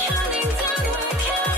Counting down, we're counting.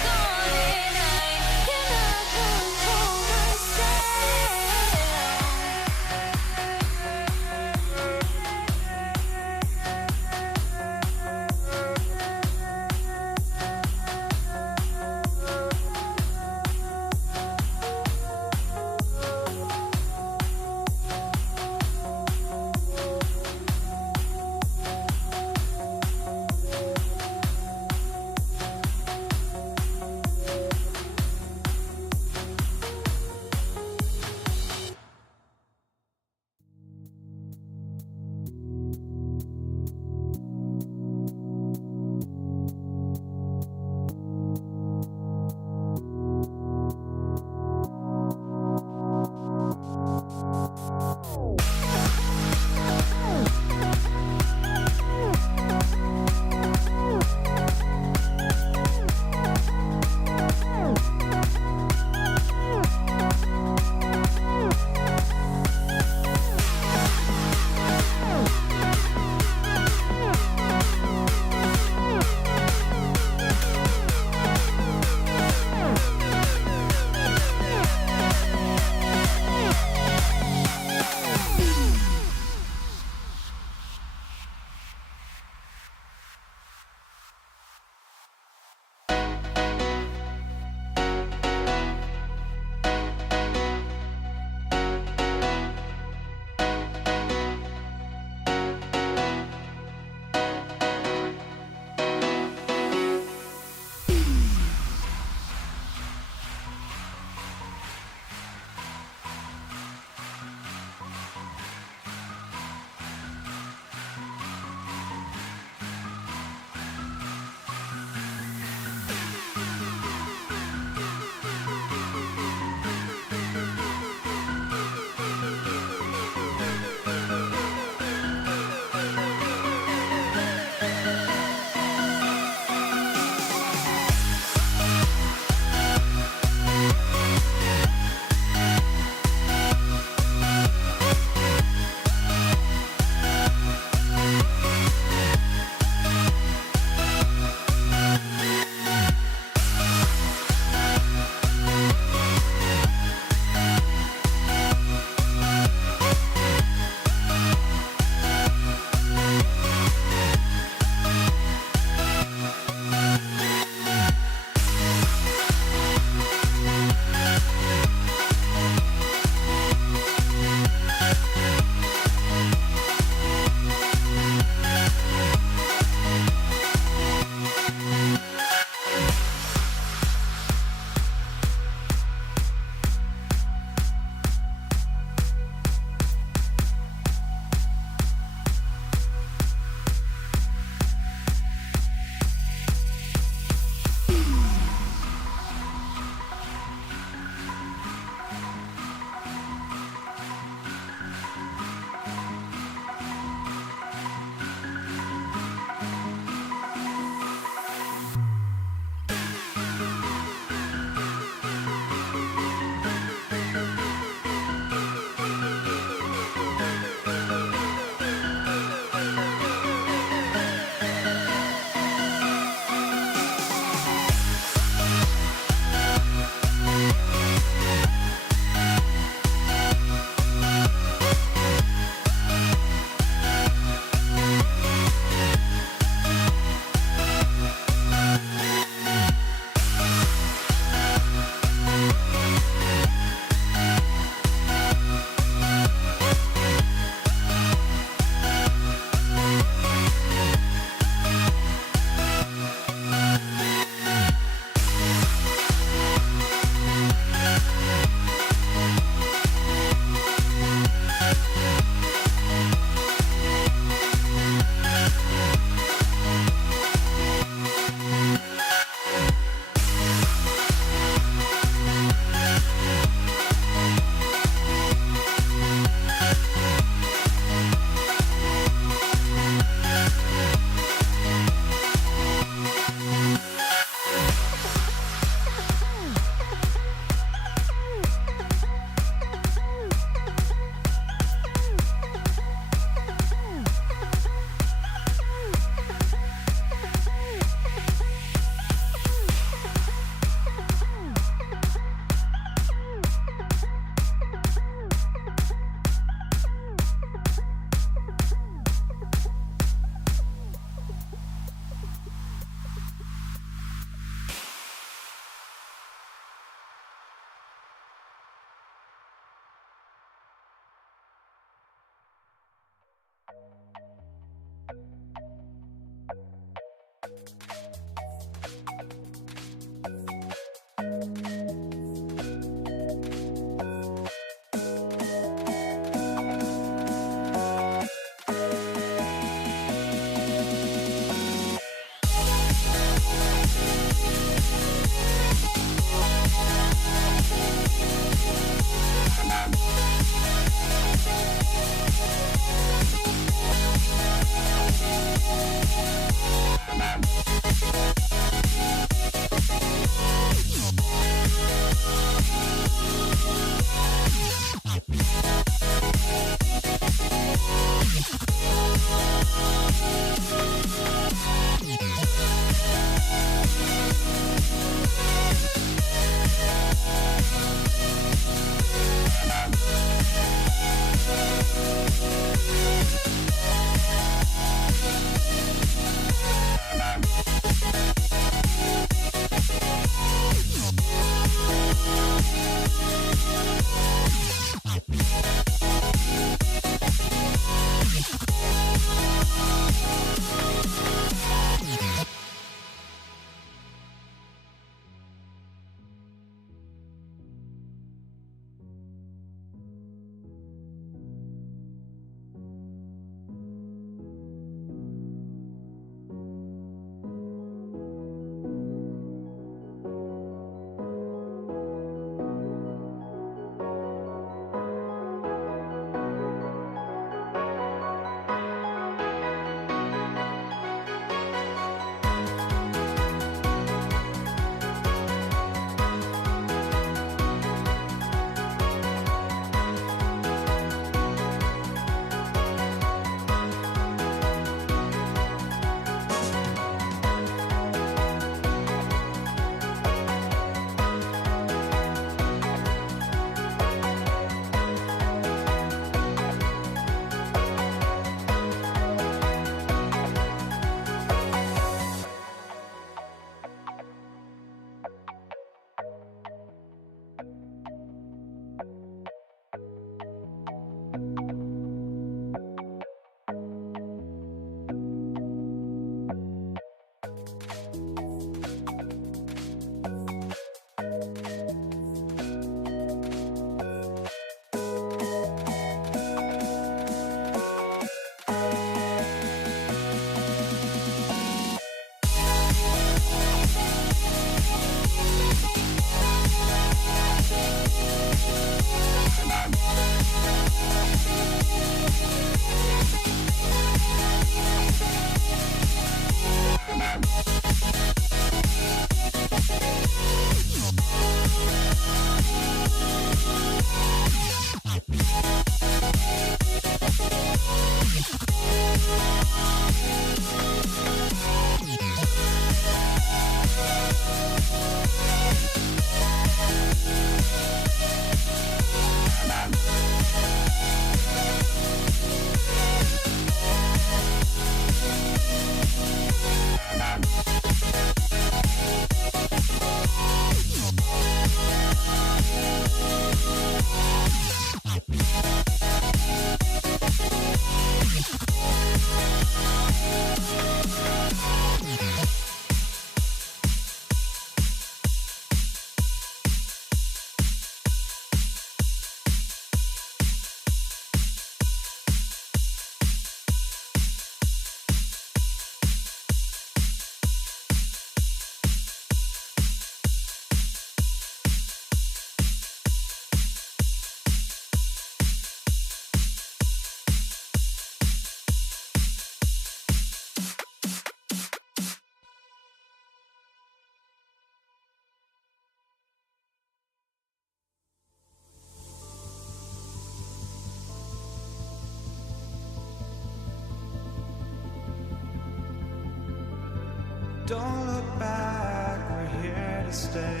Don't look back, we're here to stay.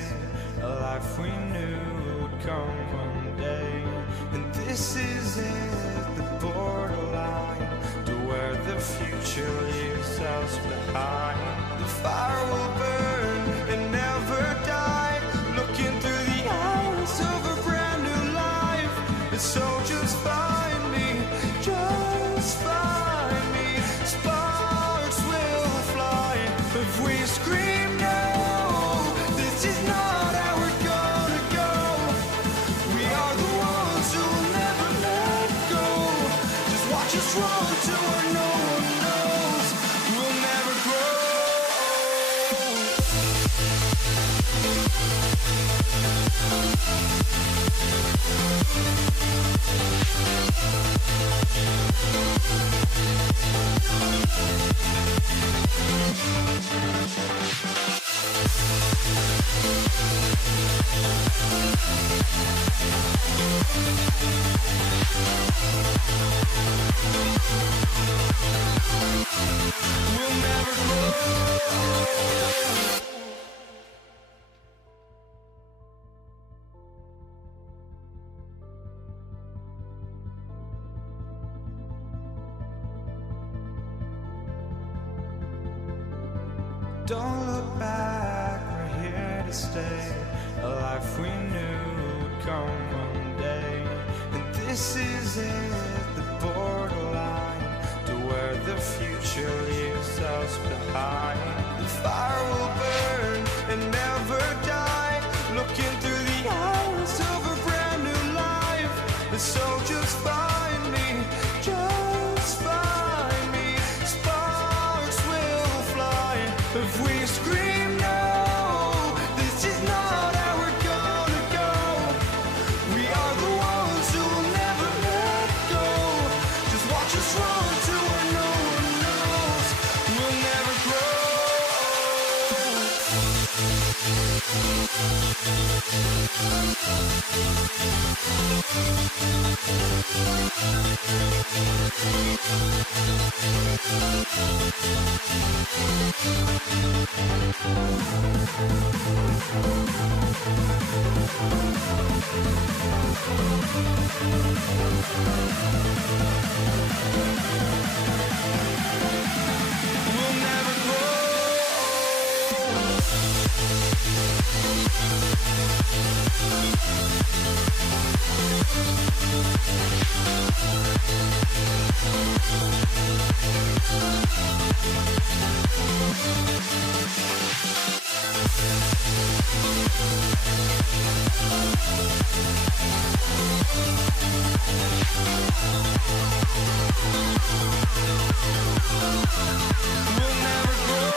A life we knew would come one day. And this is it, the borderline to where the future leaves us behind. The fire will burn and never die, looking through the eyes of a brand new life. And so just find me, just find me. Sparks will fly if we scream no. This is not how we're gonna go. We are the ones who will never let go. Just watch us run to where no one knows. We'll never grow. We'll never grow. Don't look back, we're here to stay. A life we knew would come one day. And this is it, the borderline to where the future leaves us behind. The fire will burn and never die, looking through the eyes of a brand new life. And so just find me, just find me. Sparks will fly if we scream no. This is not how we're gonna go. We are the ones who will never let go. Just watch us run to where no one knows. We'll never grow. We'll never grow. We'll never grow.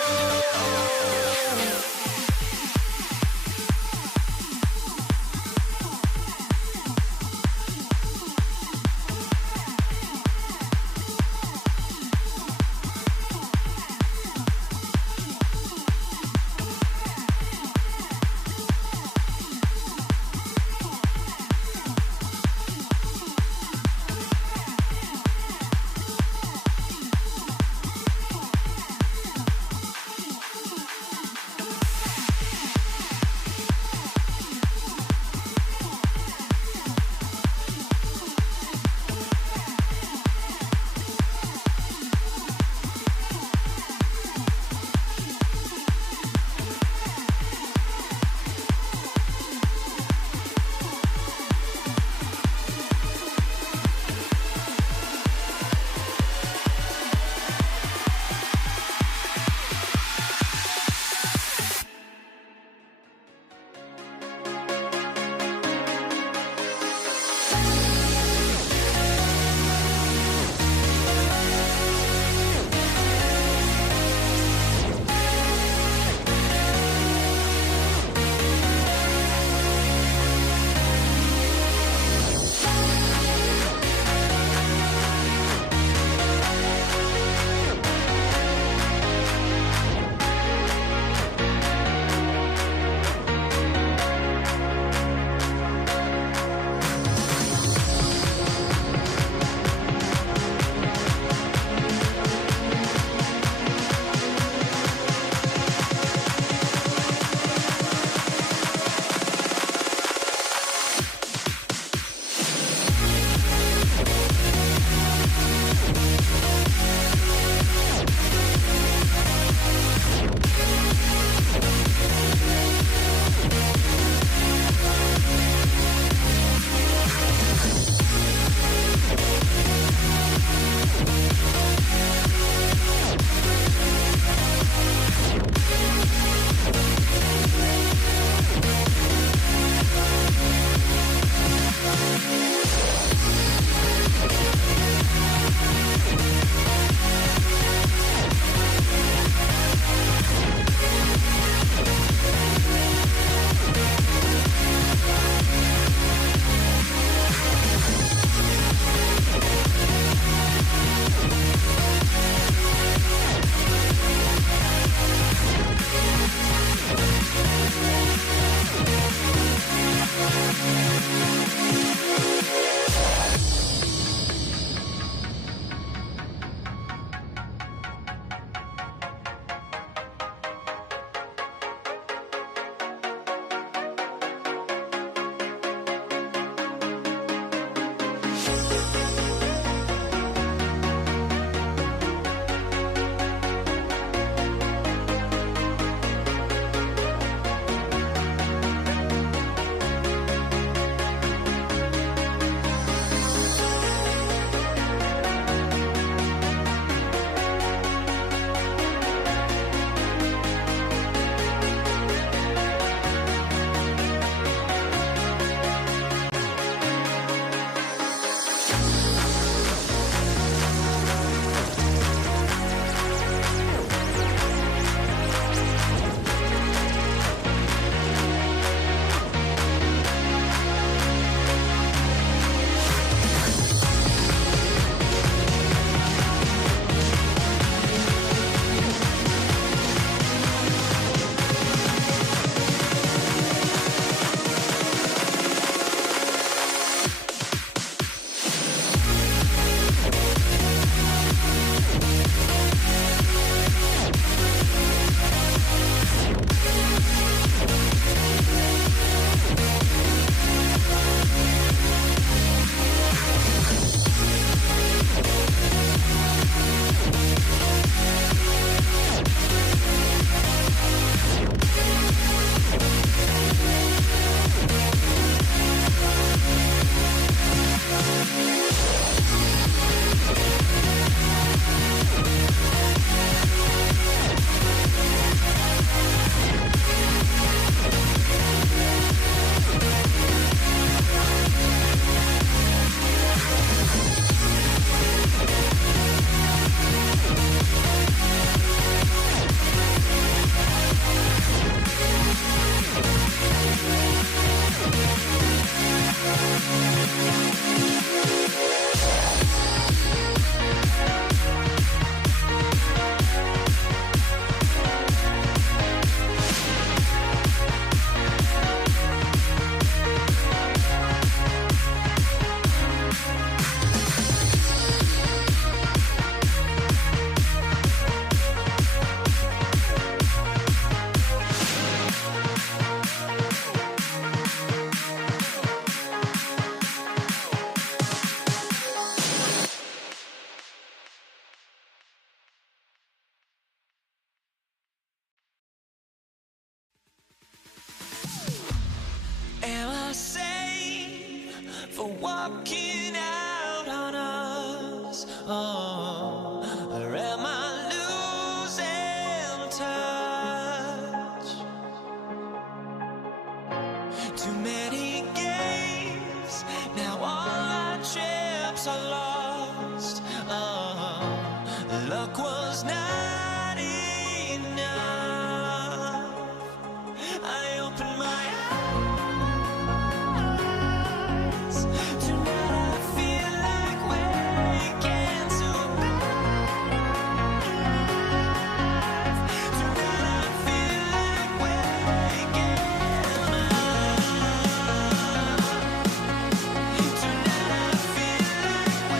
walking out on us. Oh, or am I losing touch? Too many games, now all our chips are lost. Oh, luck was not enough. I opened my eyes. Tonight I feel like waking to life. Tonight I feel like waking up. Tonight I feel like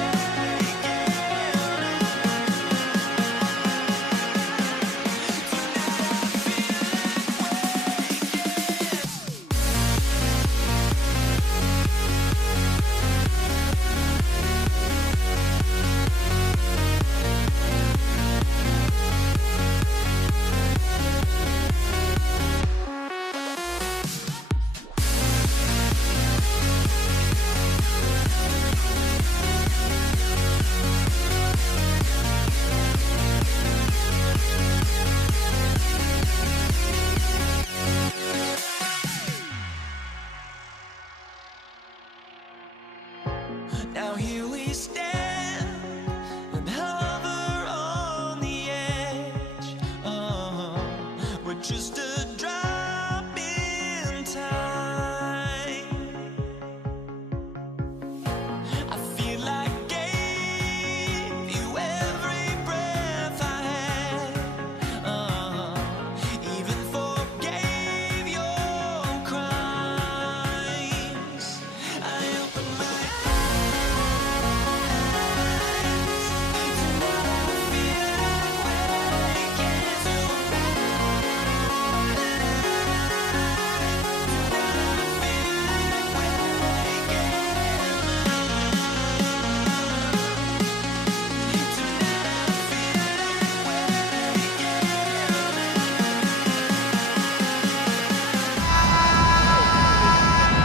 waking now here we stand and hover on the edge. Oh, we're just a drop in time. I feel like I gave you every breath I had. Even forgave your crimes. I opened my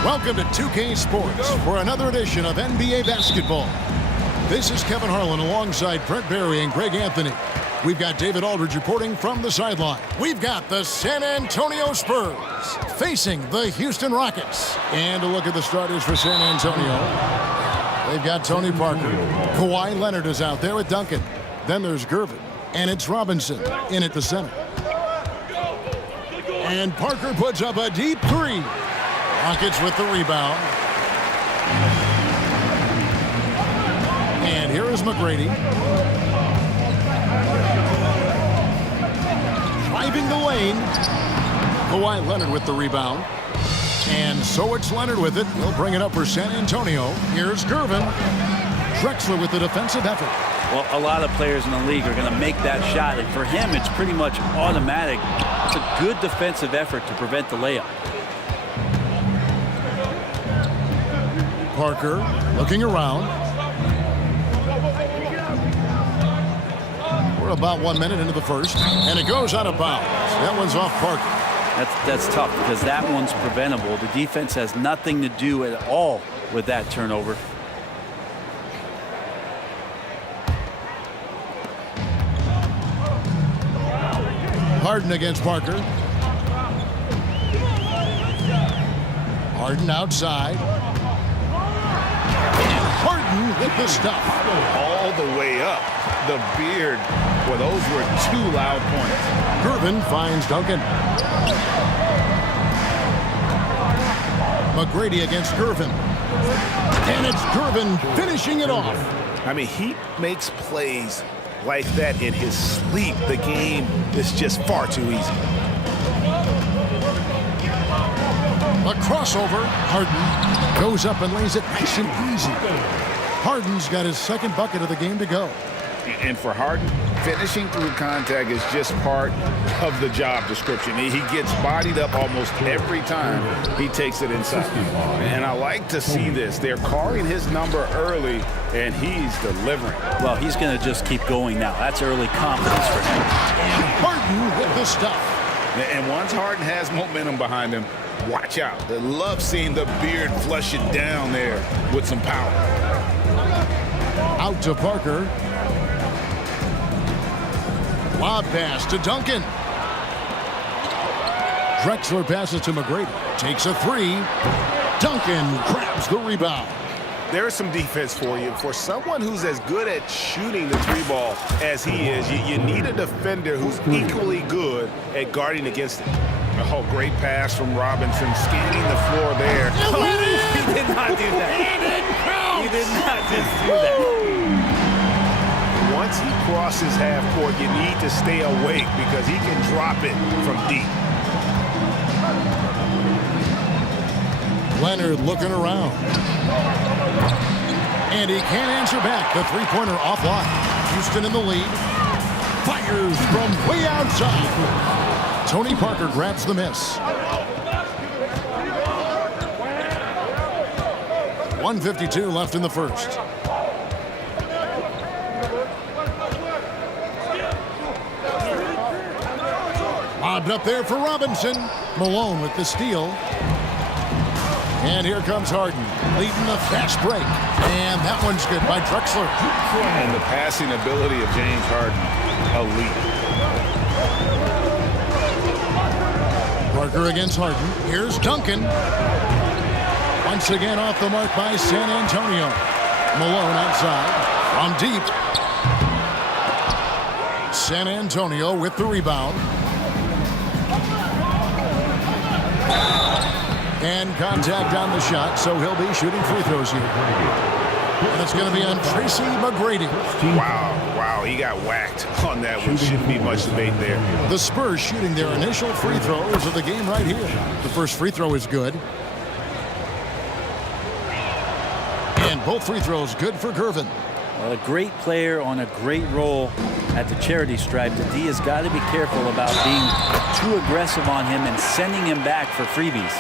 Welcome to 2K Sports for another edition of NBA basketball. This is Kevin Harlan alongside Brent Barry and Greg Anthony. We've got David Aldridge reporting from the sideline. We've got the San Antonio Spurs facing the Houston Rockets. And a look at the starters for San Antonio. They've got Tony Parker. Kawhi Leonard is out there with Duncan. Then there's Gervin. And it's Robinson in at the center. And Parker puts up a deep three. Rockets with the rebound. And here is McGrady. Driving the lane. Kawhi Leonard with the rebound. And so it's Leonard with it. He'll bring it up for San Antonio. Here's Gervin. Drexler with the defensive effort. Well, a lot of players in the league are going to make that shot. And for him, it's pretty much automatic. It's a good defensive effort to prevent the layup. Parker looking around. We're about 1 minute into the first, and it goes out of bounds. That one's off Parker. That's tough because that one's preventable. The defense has nothing to do at all with that turnover. Harden against Parker. Harden outside. Harden with the stuff. All the way up. The beard. Well, those were two loud points. Gervin finds Duncan. McGrady against Gervin. And it's Gervin finishing it off. I mean, he makes plays like that in his sleep. The game is just far too easy. A crossover. Harden goes up and lays it nice and easy. Harden's got his second bucket of the game to go. And for Harden, finishing through contact is just part of the job description. He gets bodied up almost every time he takes it inside. And I like to see this. They're calling his number early, and he's delivering. Well, he's going to just keep going now. That's early confidence for him. And Harden with the stuff. And once Harden has momentum behind him, watch out. I love seeing the beard flush it down there with some power. Out to Parker. Lob pass to Duncan. Drexler passes to McGrady. Takes a three. Duncan grabs the rebound. There's some defense for you. For someone who's as good at shooting the three ball as he is, you need a defender who's equally good at guarding against it. Oh, great pass from Robinson, scanning the floor there. He did not do that. He did not just do that. Once he crosses half court, you need to stay awake because he can drop it from deep. Leonard looking around. And he can't answer back. The three-pointer offline. Houston in the lead. Fires from way outside. Tony Parker grabs the miss. 1:52 left in the first. Lobbed up there for Robinson. Malone with the steal. And here comes Harden, leading the fast break. And that one's good by Drexler. And the passing ability of James Harden, elite. Parker against Harden. Here's Duncan. Once again off the mark by San Antonio. Malone outside. From deep. San Antonio with the rebound. And contact on the shot, so he'll be shooting free throws here. And it's going to be on Tracy McGrady. Wow, he got whacked on that one. Shouldn't be much debate there. The Spurs shooting their initial free throws of the game right here. The first free throw is good. And both free throws good for Gervin. Well, a great player on a great role at the charity stripe. The D has got to be careful about being too aggressive on him and sending him back for freebies.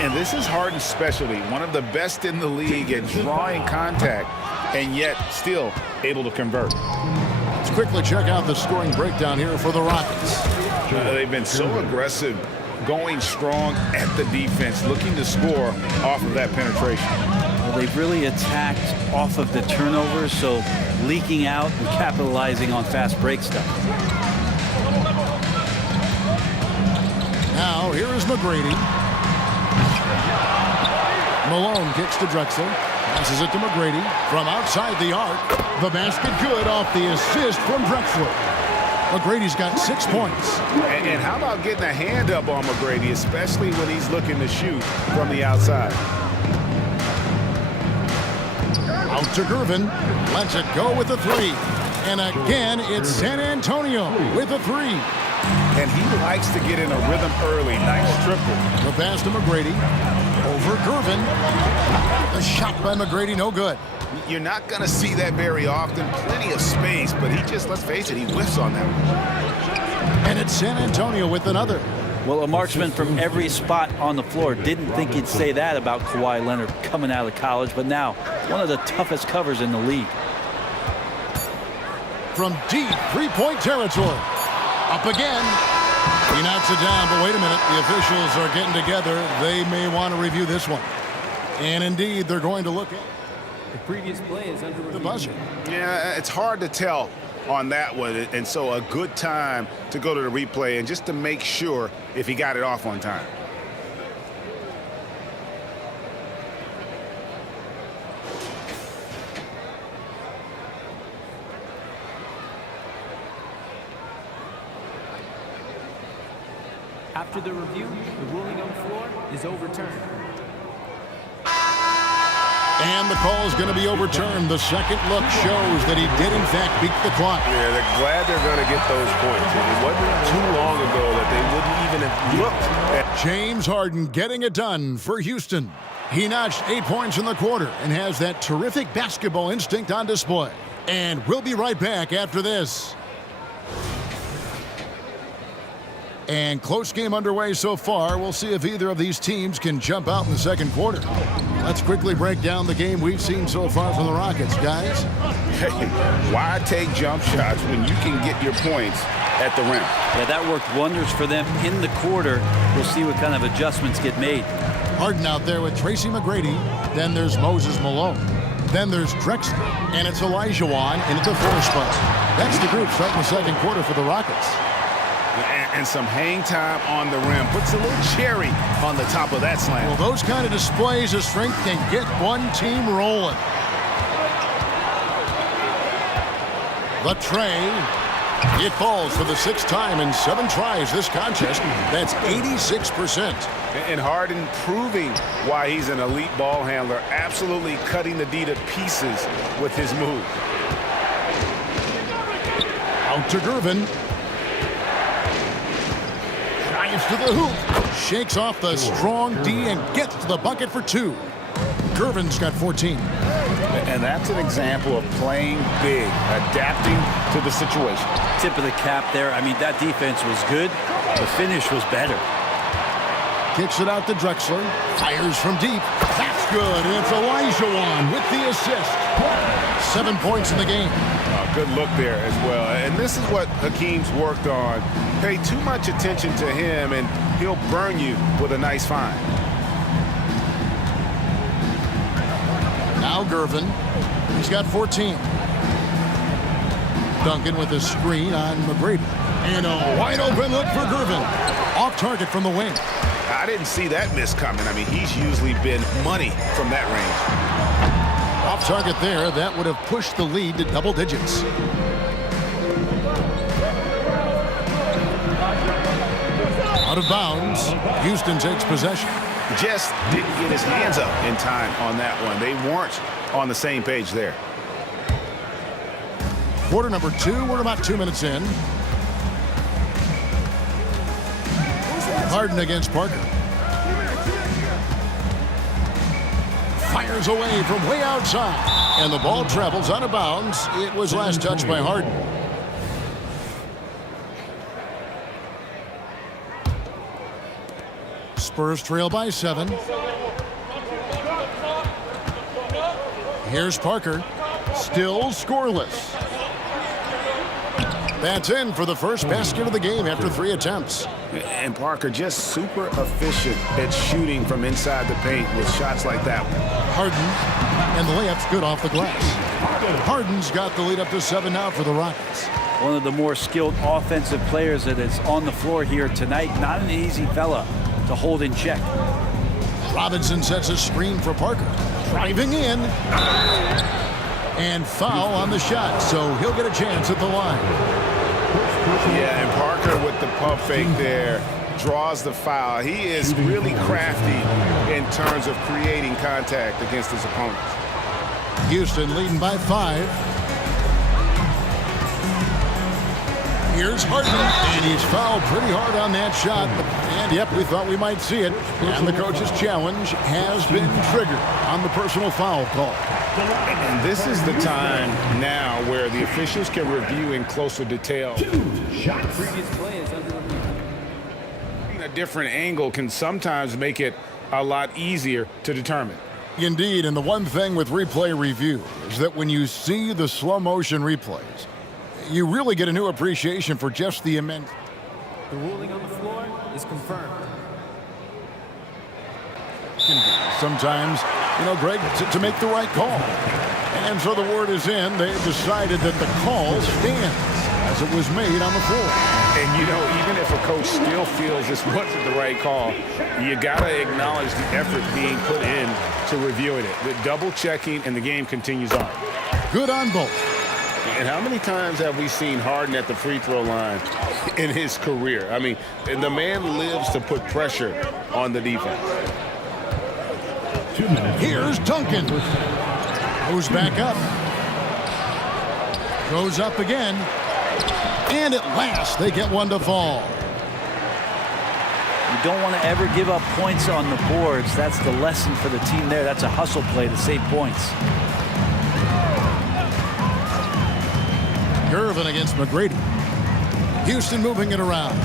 And this is Harden's specialty, one of the best in the league at drawing contact and yet still able to convert. Let's quickly check out the scoring breakdown here for the Rockets. They've been so aggressive, going strong at the defense, looking to score off of that penetration. Well, they've really attacked off of the turnovers, so leaking out and capitalizing on fast break stuff. Now, here is McGrady. Malone kicks to Drexler. Passes it to McGrady. From outside the arc. The basket good off the assist from Drexler. McGrady's got 6 points. And how about getting a hand up on McGrady, especially when he's looking to shoot from the outside? Out to Gervin. Lets it go with a three. And again, it's San Antonio with a three. And he likes to get in a rhythm early. Nice triple. The pass to McGrady. Over Gervin. The shot by McGrady, no good. You're not going to see that very often. Plenty of space, but he just, let's face it, he whiffs on that one. And it's San Antonio with another. Well, a marksman from every spot on the floor. Didn't think he'd say that about Kawhi Leonard coming out of college, but now one of the toughest covers in the league. From deep three-point territory. Up again. He knocks it down, but wait a minute. The officials are getting together. They may want to review this one. And indeed, they're going to look at the previous play is under the buzzer. Yeah, it's hard to tell on that one, and so a good time to go to the replay and just to make sure if he got it off on time. After the review, the ruling on the floor is overturned. And the call is going to be overturned. The second look shows that he did, in fact, beat the clock. Yeah, they're glad they're going to get those points. It wasn't too long ago that they wouldn't even have looked at. James Harden getting it done for Houston. He notched 8 points in the quarter and has that terrific basketball instinct on display. And we'll be right back after this. And close game underway so far. We'll see if either of these teams can jump out in the second quarter. Let's quickly break down the game we've seen so far from the Rockets, guys. Why take jump shots when you can get your points at the rim? Yeah, that worked wonders for them in the quarter. We'll see what kind of adjustments get made. Harden out there with Tracy McGrady. Then there's Moses Malone. Then there's Drexler. And it's Elijah Wan into the 4 spot. That's the group starting the second quarter for the Rockets. And some hang time on the rim. Puts a little cherry on the top of that slam. Well, those kind of displays of strength can get one team rolling. The tray. It falls for the 6th time in 7 tries this contest. That's 86%. And Harden proving why he's an elite ball handler. Absolutely cutting the D to pieces with his move. Out to Gervin. Drives to the hoop. Shakes off the strong D and gets to the bucket for 2. Gervin's got 14. And that's an example of playing big, adapting to the situation. Tip of the cap there. I mean, that defense was good. The finish was better. Kicks it out to Drexler. Fires from deep. That's good. And it's Elijah Wan with the assist. 7 points in the game. Good look there as well. And this is what Hakeem's worked on. Pay too much attention to him, and he'll burn you with a nice find. Now Gervin. He's got 14. Duncan with a screen on McGrady. And a wide open look for Gervin. Off target from the wing. I didn't see that miss coming. I mean, he's usually been money from that range. Off target there. That would have pushed the lead to double digits. Out of bounds. Houston takes possession. Just didn't get his hands up in time on that one. They weren't on the same page there. Quarter number 2. We're about 2 minutes in. Harden against Parker. Fires away from way outside. And the ball travels out of bounds. It was last touched by Harden. Spurs trail by 7. Here's Parker. Still scoreless. That's in for the first basket of the game after 3 attempts. And Parker just super efficient at shooting from inside the paint with shots like that one. Harden, and the layup's good off the glass. Harden's got the lead up to 7 now for the Rockets. One of the more skilled offensive players that is on the floor here tonight. Not an easy fella to hold in check. Robinson sets a screen for Parker. Driving in. And foul on the shot, so he'll get a chance at the line. Yeah, and Parker with the pump fake there draws the foul. He is really crafty in terms of creating contact against his opponents. Houston leading by 5. Here's Harden, and he's fouled pretty hard on that shot. And, yep, we thought we might see it. And the coach's challenge has been triggered on the personal foul call. And this is the time now where the officials can review in closer detail. Previous play is under review. A different angle can sometimes make it a lot easier to determine. Indeed, and the one thing with replay review is that when you see the slow motion replays, you really get a new appreciation for just the immense. The ruling on the floor is confirmed. Sometimes, Greg, to make the right call. And so the word is in. They've decided that the call stands as it was made on the floor. And, even if a coach still feels this wasn't the right call, you got to acknowledge the effort being put in to reviewing it. The double checking, and the game continues on. Good on both. And how many times have we seen Harden at the free throw line in his career? I mean, the man lives to put pressure on the defense. Here's Duncan. Goes back up. Goes up again. And at last, they get one to fall. You don't want to ever give up points on the boards. That's the lesson for the team there. That's a hustle play to save points. Gervin against McGrady. Houston moving it around.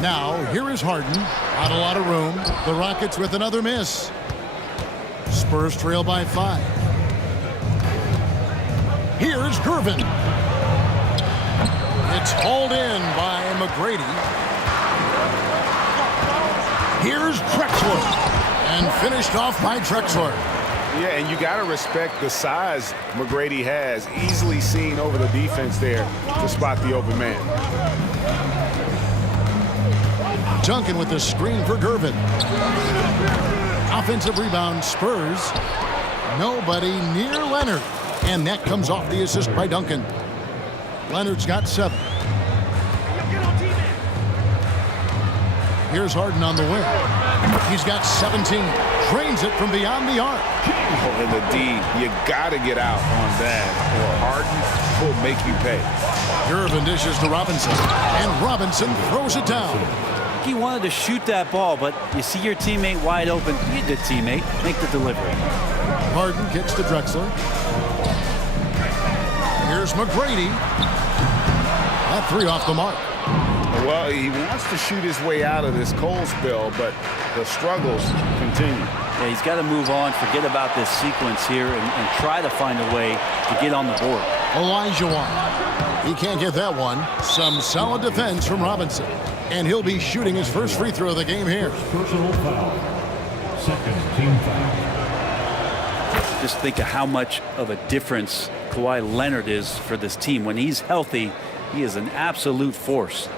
Now, here is Harden. Not a lot of room. The Rockets with another miss. Spurs trail by 5. Here's Gervin. It's hauled in by McGrady. Here's Drexler. And finished off by Drexler. Yeah, and you got to respect the size McGrady has. Easily seen over the defense there to spot the open man. Duncan with the screen for Gervin. Offensive rebound, Spurs. Nobody near Leonard. And that comes off the assist by Duncan. Leonard's got 7. Here's Harden on the wing. He's got 17. Drains it from beyond the arc. Oh, in the D, you got to get out on that, or Harden will make you pay. Gervin dishes to Robinson. And Robinson throws it down. He wanted to shoot that ball, but you see your teammate wide open. Be a good teammate. Make the delivery. Harden kicks to Drexler. Here's McGrady. That 3 off the mark. Well, he wants to shoot his way out of this cold spell, but the struggles continue. Yeah, he's got to move on, forget about this sequence here, and try to find a way to get on the board. Olajuwon. He can't get that one. Some solid defense from Robinson. And he'll be shooting his first free throw of the game here. Personal foul. Second team foul. Just think of how much of a difference Kawhi Leonard is for this team. When he's healthy, he is an absolute force.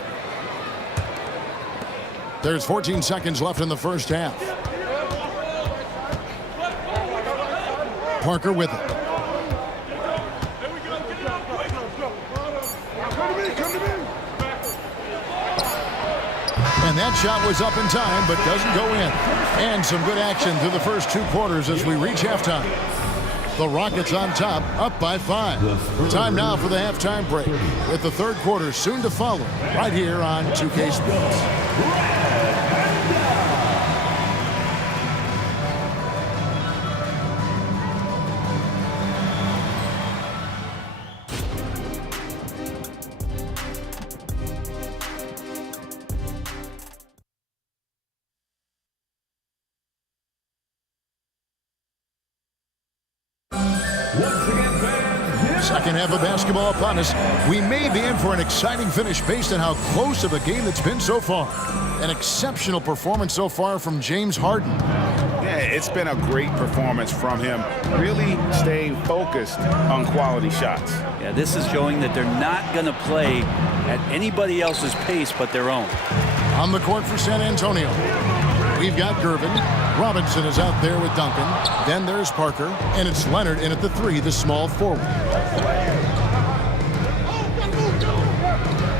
There's 14 seconds left in the first half. Parker with it. And that shot was up in time, but doesn't go in. And some good action through the first 2 quarters as we reach halftime. The Rockets on top, up by 5. Time now for the halftime break, with the third quarter soon to follow, right here on 2K Sports. Second half of basketball upon us. We may be in for an exciting finish based on how close of a game it's been so far. An exceptional performance so far from James Harden. Yeah, it's been a great performance from him, really staying focused on quality shots. Yeah, this is showing that they're not going to play at anybody else's pace but their own. On the court for San Antonio, we've got Gervin. Robinson is out there with Duncan. Then there's Parker, and it's Leonard in at the 3, the small forward.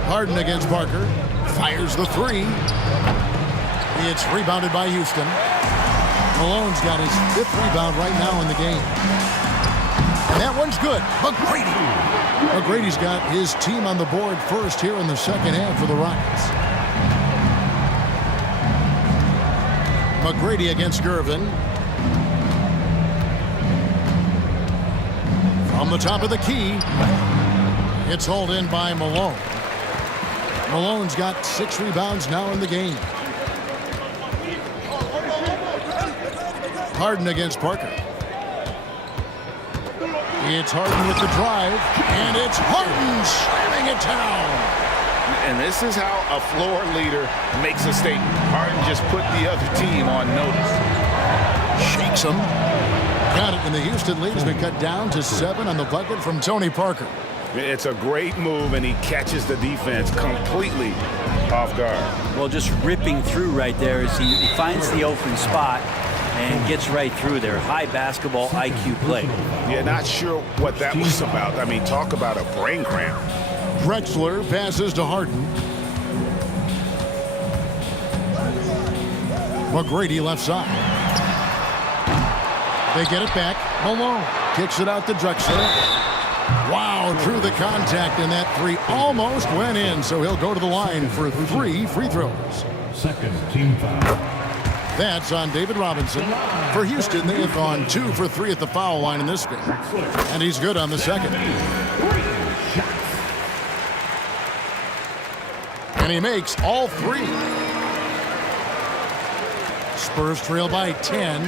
Harden against Parker. Fires the 3. It's rebounded by Houston. Malone's got his 5th rebound right now in the game. And that one's good. McGrady. McGrady's got his team on the board first here in the second half for the Rockets. McGrady against Gervin. From the top of the key. It's hauled in by Malone. Malone's got 6 rebounds now in the game. Harden against Parker. It's Harden with the drive, and it's Harden slamming it down. And this is how a floor leader makes a statement. Harden just put the other team on notice. Shakes him. Got it, and the Houston lead has been cut down to 7 on the bucket from Tony Parker. It's a great move, and he catches the defense completely off guard. Well, just ripping through right there as he finds the open spot and gets right through there. High basketball IQ play. Yeah, not sure what that was about. I mean, talk about a brain cramp. Drexler passes to Harden. McGrady left side. They get it back. Malone kicks it out to Drexler. Wow, through the contact, and that 3 almost went in, so he'll go to the line for 3 free throws. Second team foul. That's on David Robinson. For Houston, they have gone 2 for 3 at the foul line in this game. And he's good on the second. And And he makes all three. Spurs trail by 10.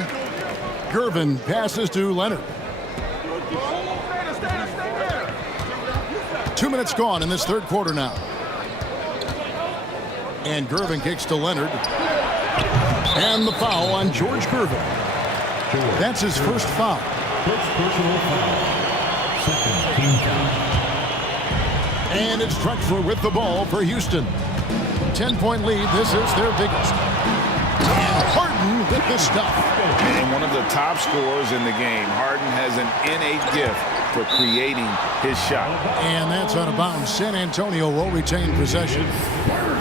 Gervin passes to Leonard. 2 minutes gone in this third quarter now. And Gervin kicks to Leonard. And the foul on George Gervin. That's his first foul. First personal foul. Second team foul. And it's Drexler with the ball for Houston. 10-point lead. This is their biggest. And Harden with the stuff. And one of the top scorers in the game. Harden has an innate gift for creating his shot. And that's out of bounds. San Antonio will retain possession.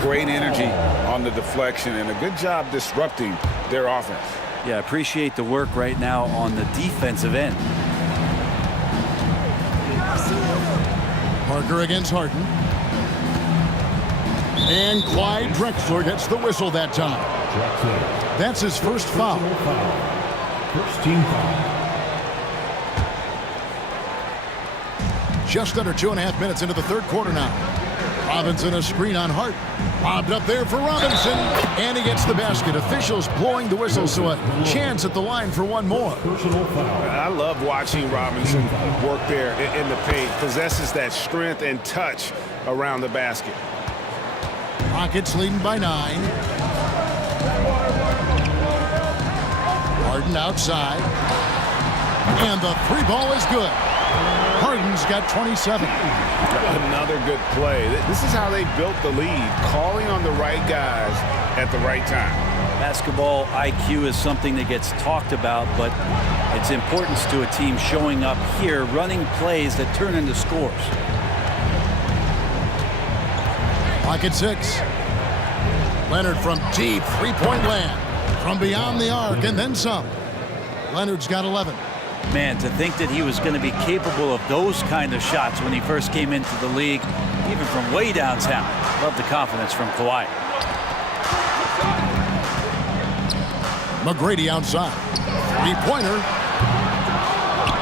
Great energy on the deflection and a good job disrupting their offense. Yeah, appreciate the work right now on the defensive end. Parker against Harden. And Clyde Drexler gets the whistle that time. Drexler. That's his first foul. First team foul. Just under 2.5 minutes into the third quarter now. Robinson a screen on Hart. Lobbed up there for Robinson. And he gets the basket. Officials blowing the whistle, so a chance at the line for one more. Personal foul. I love watching Robinson work there in the paint. Possesses that strength and touch around the basket. Rockets leading by 9. Harden outside. And the three ball is good. Harden's got 27. Another good play. This is how they built the lead, calling on the right guys at the right time. Basketball IQ is something that gets talked about, but its importance to a team showing up here, running plays that turn into scores. Clock at 6. Leonard from deep three-point land. From beyond the arc and then some. Leonard's got 11. Man, to think that he was going to be capable of those kind of shots when he first came into the league, even from way downtown. Love the confidence from Kawhi. McGrady outside. Three-pointer.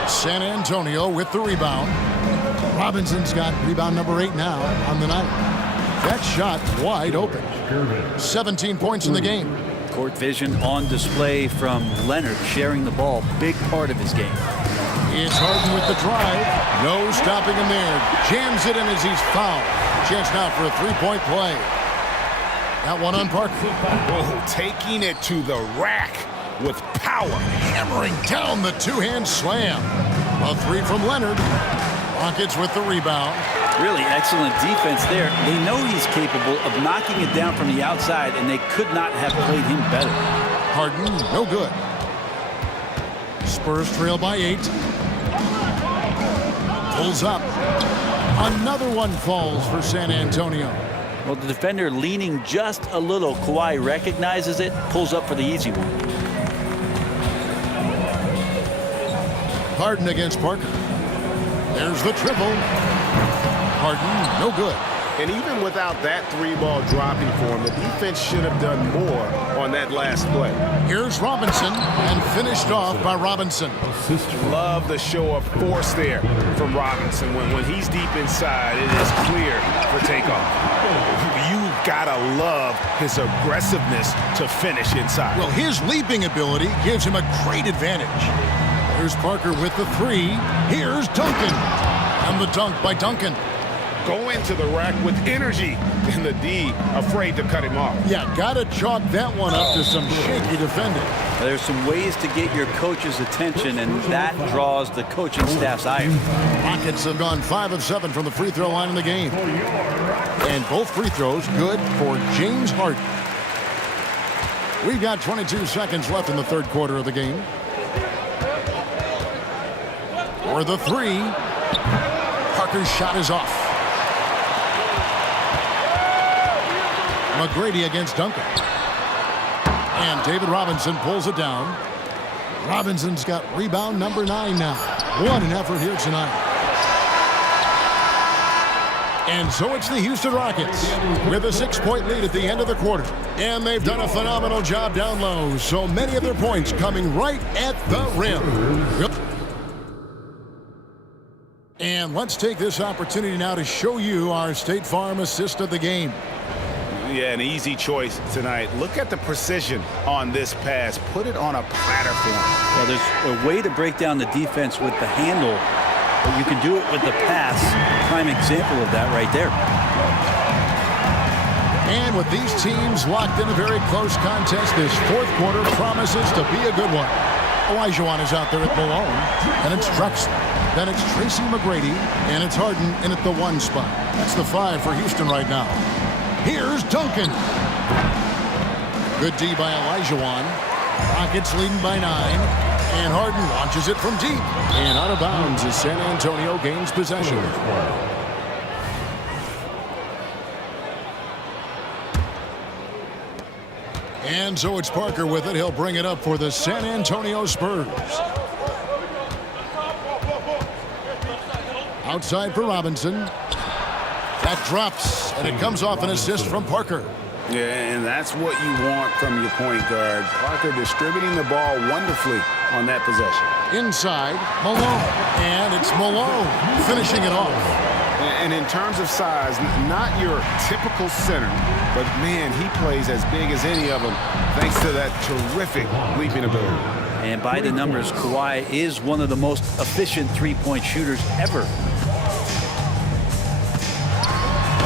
San Antonio with the rebound. Robinson's got rebound number 8 now on the night. That shot wide open. 17 points in the game. Court vision on display from Leonard, sharing the ball, big part of his game. It's Harden with the drive. No stopping him there. Jams it in as he's fouled. Chance now for a three-point play. That one on Parker. Whoa, taking it to the rack with power. Hammering down the two-hand slam. A three from Leonard. Rockets with the rebound. Really excellent defense there. They know he's capable of knocking it down from the outside, and they could not have played him better. Harden, no good. Spurs trail by 8. Pulls up. Another one falls for San Antonio. Well, the defender leaning just a little. Kawhi recognizes it, pulls up for the easy one. Harden against Parker. There's the triple. Harden, no good. And even without that three-ball dropping for him, the defense should have done more on that last play. Here's Robinson, and finished off by Robinson. Love the show of force there from Robinson. When he's deep inside, it is clear for takeoff. You gotta love his aggressiveness to finish inside. Well, his leaping ability gives him a great advantage. Here's Parker with the three. Here's Duncan. And the dunk by Duncan. Go into the rack with energy, and the D afraid to cut him off. Yeah, gotta chalk that one up to some shaky defending. There's some ways to get your coach's attention, and that draws the coaching staff's ire. Rockets have gone 5 of 7 from the free throw line in the game. And both free throws good for James Harden. We've got 22 seconds left in the third quarter of the game. For the three, Parker's shot is off. McGrady against Duncan. And David Robinson pulls it down. Robinson's got rebound number 9 now. What an effort here tonight. And so it's the Houston Rockets with a 6-point lead at the end of the quarter. And they've done a phenomenal job down low. So many of their points coming right at the rim. And let's take this opportunity now to show you our State Farm assist of the game. Yeah, an easy choice tonight. Look at the precision on this pass. Put it on a platter for him. Well, there's a way to break down the defense with the handle, but you can do it with the pass. Prime example of that right there. And with these teams locked in a very close contest, this fourth quarter promises to be a good one. Olajuwon is out there at Malone, and it's Drexler. Then it's Tracy McGrady, and it's Harden in at the 1 spot. That's the 5 for Houston right now. Here's Duncan. Good D by Olajuwon. Rockets leading by 9. And Harden launches it from deep. And out of bounds as San Antonio gains possession. And so it's Parker with it. He'll bring it up for the San Antonio Spurs. Outside for Robinson. That drops, and it comes off an assist from Parker. Yeah, and that's what you want from your point guard. Parker distributing the ball wonderfully on that possession. Inside, Malone. And it's Malone finishing it off. And in terms of size, not your typical center, but man, he plays as big as any of them thanks to that terrific leaping ability. And by the numbers, Kawhi is one of the most efficient three-point shooters ever.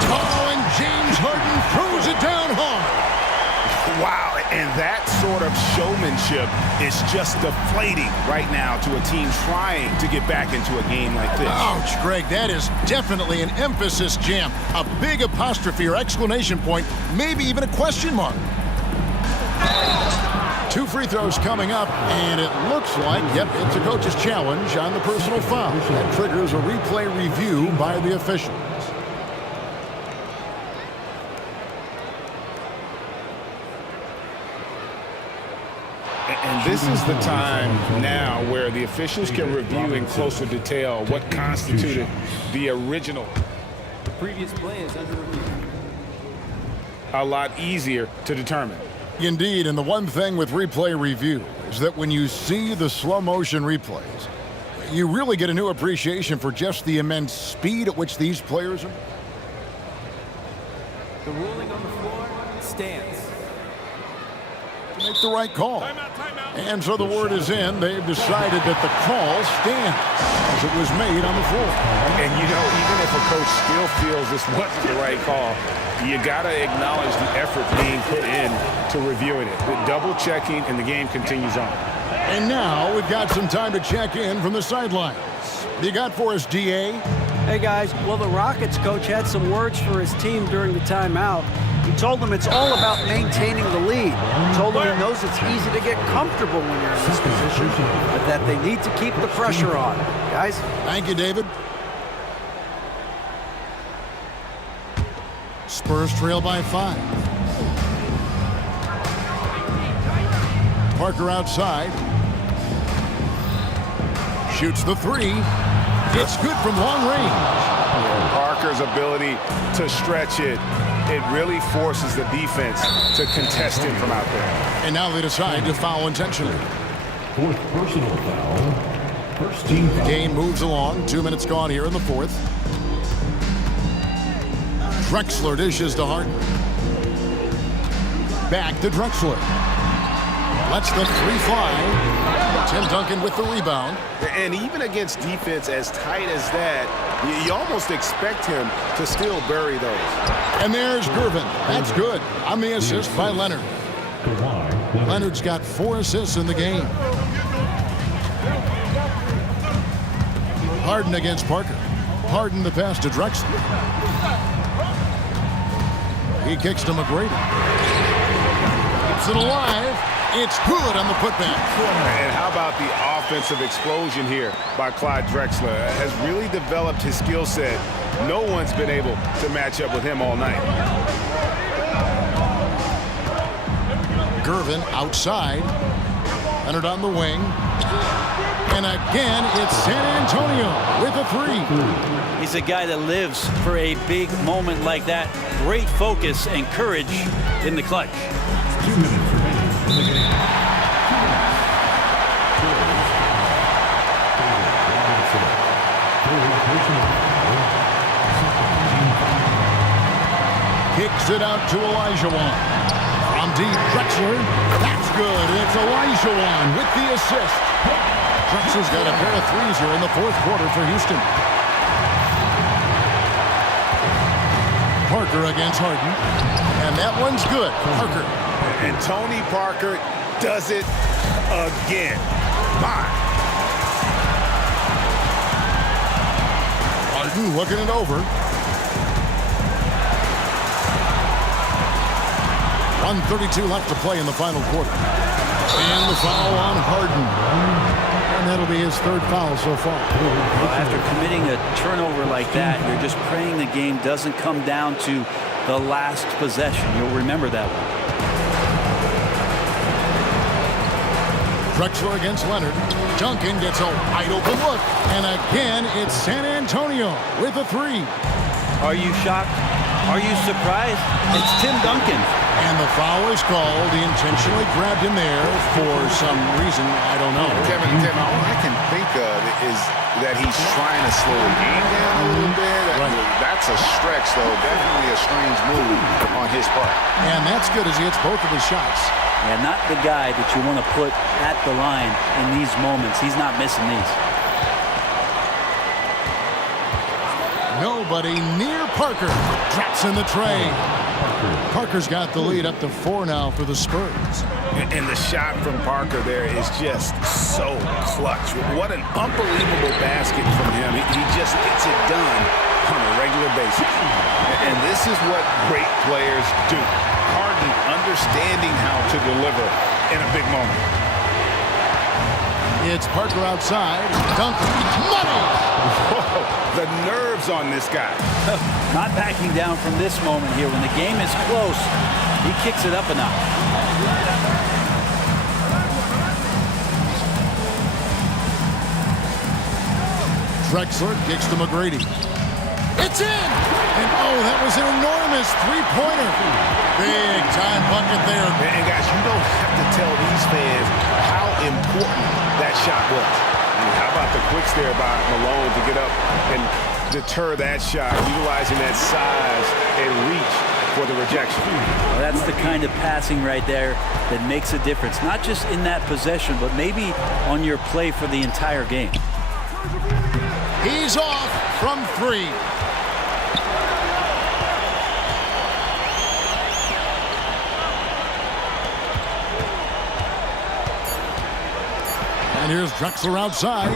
Oh, and James Harden throws it down hard. Wow, and that sort of showmanship is just deflating right now to a team trying to get back into a game like this. Ouch, Greg, that is definitely an emphasis jam. A big apostrophe or exclamation point, maybe even a question mark. 2 free throws coming up, and it looks like, yep, it's a coach's challenge on the personal foul. That triggers a replay review by the officials. And this is the time now where the officials can review in closer detail what constituted the original. The previous play is under review. A lot easier to determine. Indeed, and the one thing with replay review is that when you see the slow motion replays, you really get a new appreciation for just the immense speed at which these players are. The ruling on the floor stands. Make the right call. And so the word is in. They've decided that the call stands as it was made on the floor. And you know, even if a coach still feels this wasn't the right call, you got to acknowledge the effort being put in to reviewing it. The double checking, and the game continues on. And now we've got some time to check in from the sidelines. You got for us, DA? Hey, guys. Well, the Rockets coach had some words for his team during the timeout. He told them it's all about maintaining the lead. He told them he knows it's easy to get comfortable when you're in this position, but that they need to keep the pressure on. Guys? Thank you, David. Spurs trail by 5. Parker outside. Shoots the 3. It's good from long range. Parker's ability to stretch it, it really forces the defense to contest him from out there. And now they decide to foul intentionally. 4th personal foul. First team foul. Game moves along. 2 minutes gone here in the 4th. Drexler dishes to Harden. Back to Drexler. Lets the 3 fly. Tim Duncan with the rebound. And even against defense as tight as that, you almost expect him to still bury those. And there's Gervin. That's good. On the assist by Leonard. Leonard's got 4 assists in the game. Harden against Parker. Harden the pass to Drexler. He kicks to McGrady. Keeps it alive. It's good on the putback. And how about the offensive explosion here by Clyde Drexler? Has really developed his skill set. No one's been able to match up with him all night. Gervin outside. Leonard on the wing. And again, it's San Antonio with a 3. He's a guy that lives for a big moment like that. Great focus and courage in the clutch. 2 minutes remaining in the game. Kicks it out to Olajuwon. From deep, Drexler. That's good. It's Olajuwon with the assist. Drexler's got a pair of threes here in the fourth quarter for Houston. Parker against Harden. And that one's good. Parker. And Tony Parker does it again. Harden looking it over. 1:32 left to play in the final quarter. And the foul on Harden. And that'll be his third foul so far. Well, after committing a turnover like that, you're just praying the game doesn't come down to the last possession. You'll remember that one. Drexler against Leonard. Duncan gets a wide open look. And again, it's San Antonio with a three. Are you shocked? Are you surprised? It's Tim Duncan. And the foul is called. He intentionally grabbed him there for some reason. I don't know. Kevin, all I can think of is that he's trying to slow the game down a little bit. Right. That's a stretch, though. Definitely a strange move on his part. And that's good as he hits both of his shots. Yeah, not the guy that you want to put at the line in these moments. He's not missing these. Nobody near Parker. Drops in the tray. Parker's got the lead up to 4 now for the Spurs. And the shot from Parker there is just so clutch. What an unbelievable basket from him. He just gets it done on a regular basis. And this is what great players do. Harden understanding how to deliver in a big moment. It's Parker outside. Duncan. Money! Whoa, the nerves on this guy. Not backing down from this moment here. When the game is close, he kicks it up a notch. Drexler kicks to McGrady. It's in! And oh, that was an enormous three-pointer. Big time bucket there. And guys, you don't have to tell these fans how important that shot was. And how about the quicks there by Malone to get up and deter that shot, utilizing that size and reach for the rejection. Well, that's the kind of passing right there that makes a difference, not just in that possession, but maybe on your play for the entire game. He's off from 3. And here's Drexler outside.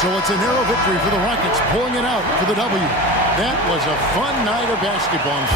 So it's a narrow victory for the Rockets, pulling it out for the W. That was a fun night of basketball.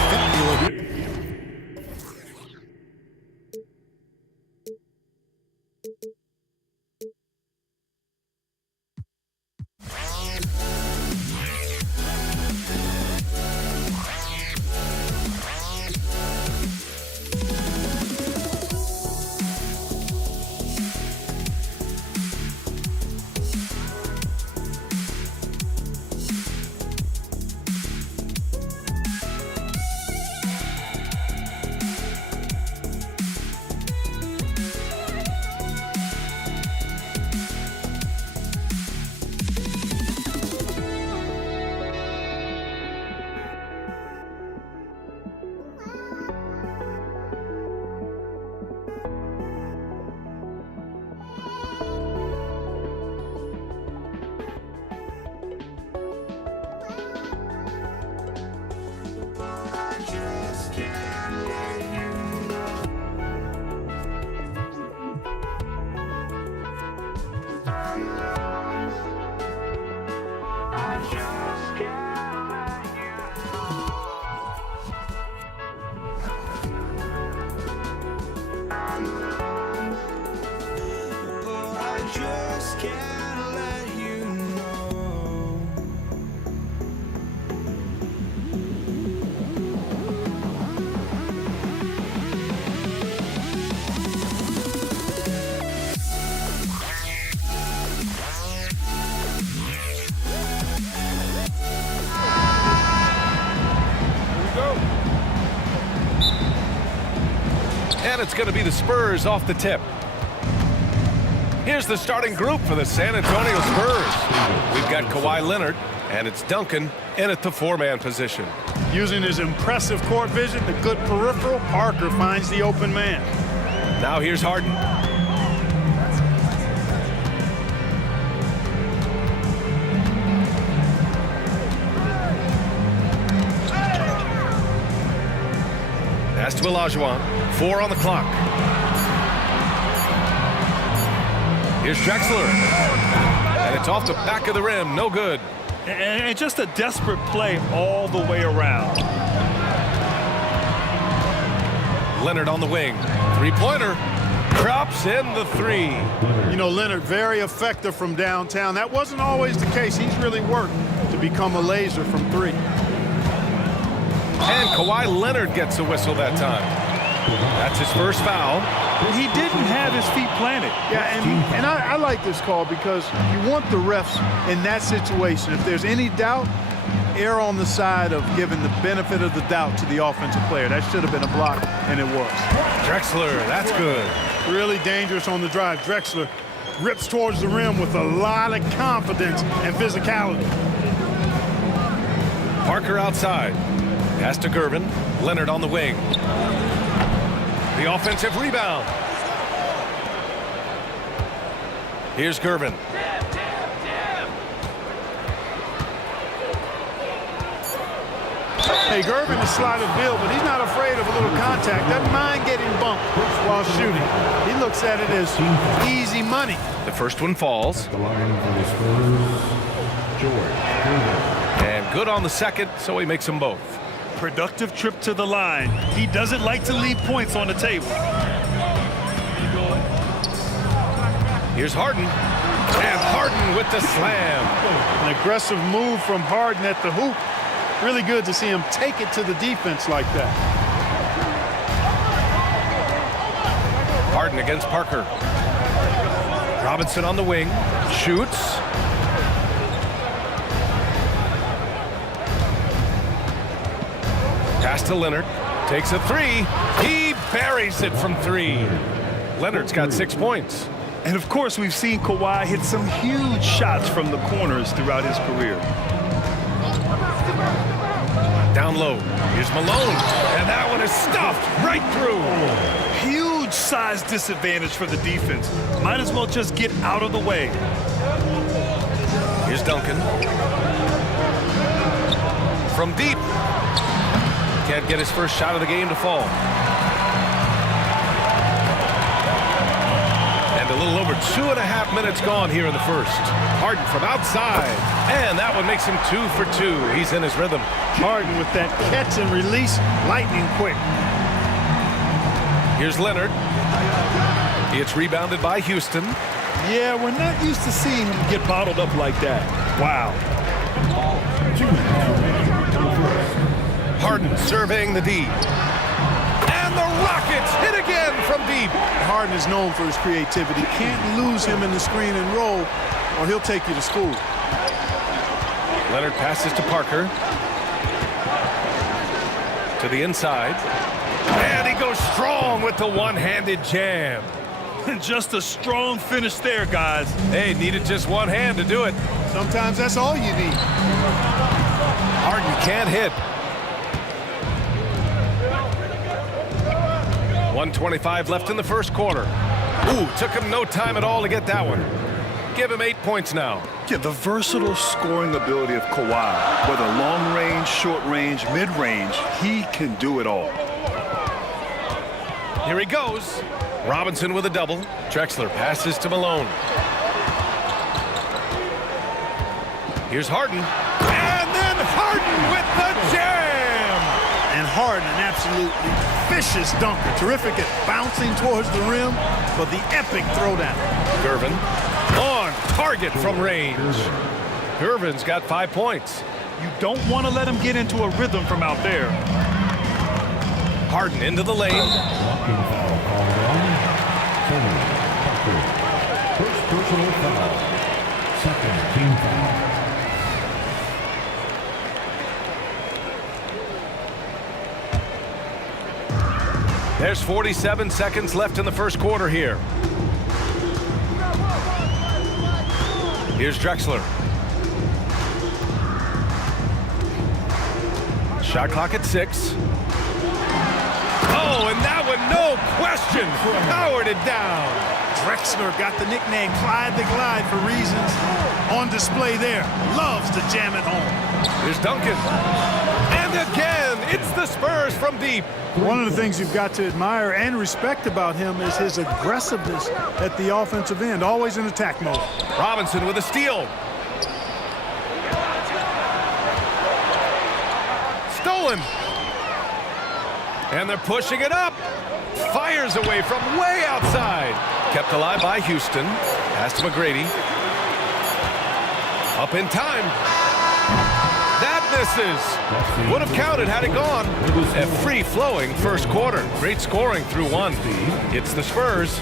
And it's going to be the Spurs off the tip. Here's the starting group for the San Antonio Spurs. We've got Kawhi Leonard, And it's Duncan in at the 4-man position. Using his impressive court vision, the good peripheral, Parker finds the open man. Now here's Harden. Pass to Olajuwon. 4 on the clock. Here's Drexler. And it's off the back of the rim. No good. And just a desperate play all the way around. Leonard on the wing. 3-pointer. Drops in the 3. You know, Leonard, very effective from downtown. That wasn't always the case. He's really worked to become a laser from 3. And Kawhi Leonard gets a whistle that time. That's his first foul. He didn't have his feet planted. Yeah, and I like this call because you want the refs in that situation. If there's any doubt, err on the side of giving the benefit of the doubt to the offensive player. That should have been a block, and it was. Drexler, that's good. Really dangerous on the drive. Drexler rips towards the rim with a lot of confidence and physicality. Parker outside. Pass to Gervin. Leonard on the wing. The offensive rebound. Here's Gervin. Hey, Gervin is sliding Bill, but he's not afraid of a little contact. Doesn't mind getting bumped while shooting. He looks at it as easy money. The first one falls. The line for the Spurs, George Gervin. And good on the second, so he makes them both. Productive trip to the line. He doesn't like to leave points on the table. Here's Harden. And Harden with the slam. An aggressive move from Harden at the hoop. Really good to see him take it to the defense like that. Harden against Parker. Robinson on the wing. Shoots. Pass to Leonard. Takes a 3. He buries it from 3. Leonard's got 6 points. And of course, we've seen Kawhi hit some huge shots from the corners throughout his career. Down low. Here's Malone. And that one is stuffed right through. Huge size disadvantage for the defense. Might as well just get out of the way. Here's Duncan. From deep. Can't get his first shot of the game to fall. And a little over 2.5 minutes gone here in the first. Harden from outside. And that one makes him 2 for 2. He's in his rhythm. Harden with that catch and release, lightning quick. Here's Leonard. It's rebounded by Houston. Yeah, we're not used to seeing him get bottled up like that. Wow. Harden surveying the D. And the Rockets hit again from deep. Harden is known for his creativity. Can't lose him in the screen and roll, or he'll take you to school. Leonard passes to Parker. To the inside. And he goes strong with the one-handed jam. Just a strong finish there, guys. Hey, needed just one hand to do it. Sometimes that's all you need. Harden can't hit. 1:25 left in the first quarter. Ooh, took him no time at all to get that one. Give him 8 points now. Yeah, the versatile scoring ability of Kawhi, whether long range, short range, mid range, he can do it all. Here he goes. Robinson with a double. Drexler passes to Malone. Here's Harden. And then Harden with the jam. And Harden, an absolutely vicious dunker. Terrific at bouncing towards the rim, but the epic throwdown. Gervin on target from range. Gervin's got 5 points. You don't want to let him get into a rhythm from out there. Harden into the lane. Walking foul called on Tony Parker. First personal foul. Second team foul. There's 47 seconds left in the first quarter here. Here's Drexler. Shot clock at 6. Oh, and that one, no question, powered it down. Drexler got the nickname Clyde the Glide for reasons on display there. Loves to jam it home. Here's Duncan. And again, it's the Spurs from deep. One of the things you've got to admire and respect about him is his aggressiveness at the offensive end, always in attack mode. Robinson with a steal. Stolen. And they're pushing it up. Fires away from way outside. Kept alive by Houston. Pass to McGrady. Up in time. That misses. Would have counted had it gone. A free-flowing first quarter. Great scoring through one. It's the Spurs.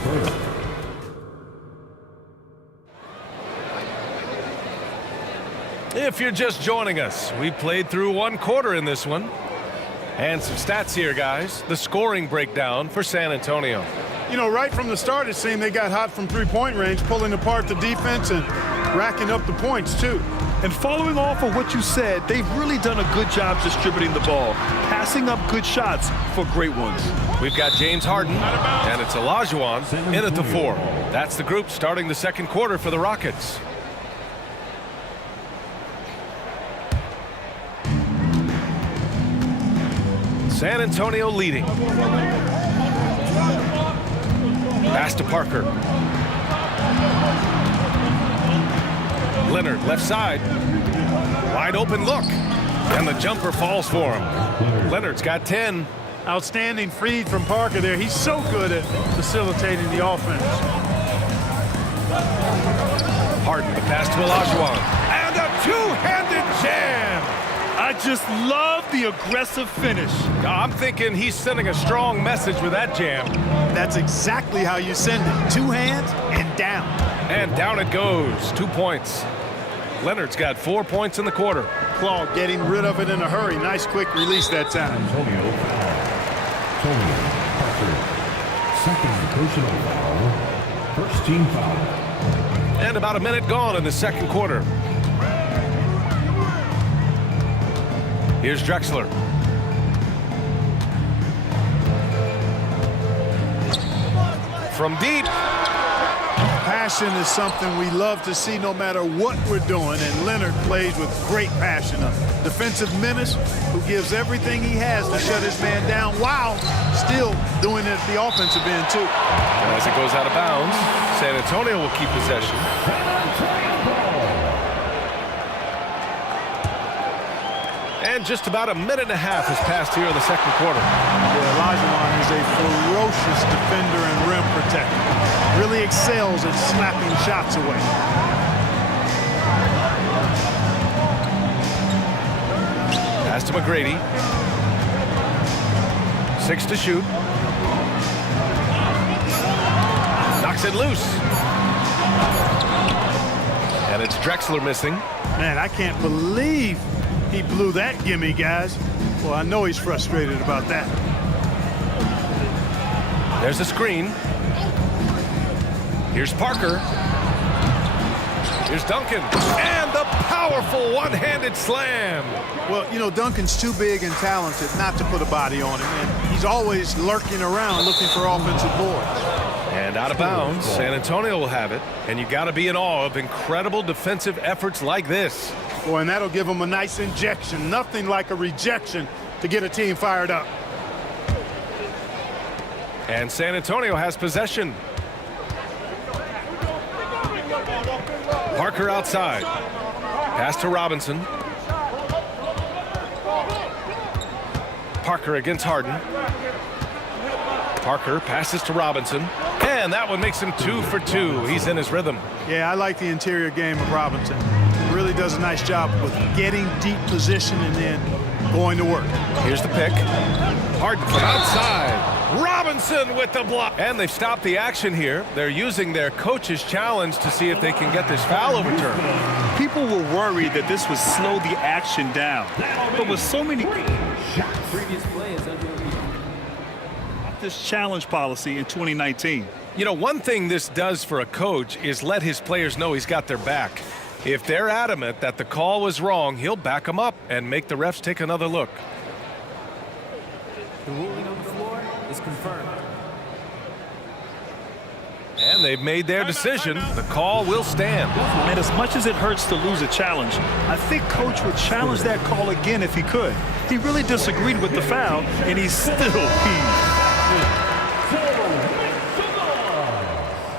If you're just joining us, we played through one quarter in this one. And some stats here, guys. The scoring breakdown for San Antonio. You know, right from the start, it seemed they got hot from three-point range, pulling apart the defense and racking up the points, too. And following off of what you said, they've really done a good job distributing the ball, passing up good shots for great ones. We've got James Harden, and it's Olajuwon in at the 4. That's the group starting the second quarter for the Rockets. San Antonio leading. Pass to Parker. Leonard left side. Wide open look. And the jumper falls for him. Leonard's got 10. Outstanding feed from Parker there. He's so good at facilitating the offense. Harden, the pass to Olajuwon. And a two-handed jam. I just love the aggressive finish. I'm thinking he's sending a strong message with that jam. That's exactly how you send it. Two hands and down. And down it goes. 2 points. Leonard's got 4 points in the quarter. Claw getting rid of it in a hurry. Nice quick release that time. Antonio Parker. Second personal foul. First team foul. And about a minute gone in the second quarter. Here's Drexler. From deep. Passion is something we love to see no matter what we're doing, and Leonard plays with great passion. A defensive menace who gives everything he has to shut his man down while still doing it at the offensive end, too. And as it goes out of bounds, San Antonio will keep possession. And just about a minute and a half has passed here in the second quarter. Yeah, Olajuwon is a ferocious defender and rim protector. Really excels at slapping shots away. Pass to McGrady. 6 to shoot. Knocks it loose. And it's Drexler missing. Man, I can't believe he blew that gimme, guys. Well, I know he's frustrated about that. There's a screen. Here's Parker. Here's Duncan. And the powerful one-handed slam. Well, you know, Duncan's too big and talented not to put a body on him, and he's always lurking around looking for offensive boards. And out of bounds, San Antonio will have it. And you got to be in awe of incredible defensive efforts like this. Boy, and that'll give them a nice injection. Nothing like a rejection to get a team fired up. And San Antonio has possession. Parker outside. Pass to Robinson. Parker against Harden. Parker passes to Robinson. And that one makes him 2 for 2. He's in his rhythm. Yeah, I like the interior game of Robinson. Really does a nice job with getting deep position and then going to work. Here's the pick. Harden from outside. Robinson with the block. And they've stopped the action here. They're using their coach's challenge to see if they can get this foul overturned. People were worried that this would slow the action down. But with so many Previous play is under review. this challenge policy in 2019. You know, one thing this does for a coach is let his players know he's got their back. If they're adamant that the call was wrong, he'll back them up and make the refs take another look. The ruling on the floor is confirmed. And they've made their decision. The call will stand. And as much as it hurts to lose a challenge, I think Coach would challenge that call again if he could. He really disagreed with the foul, and he's still peeved.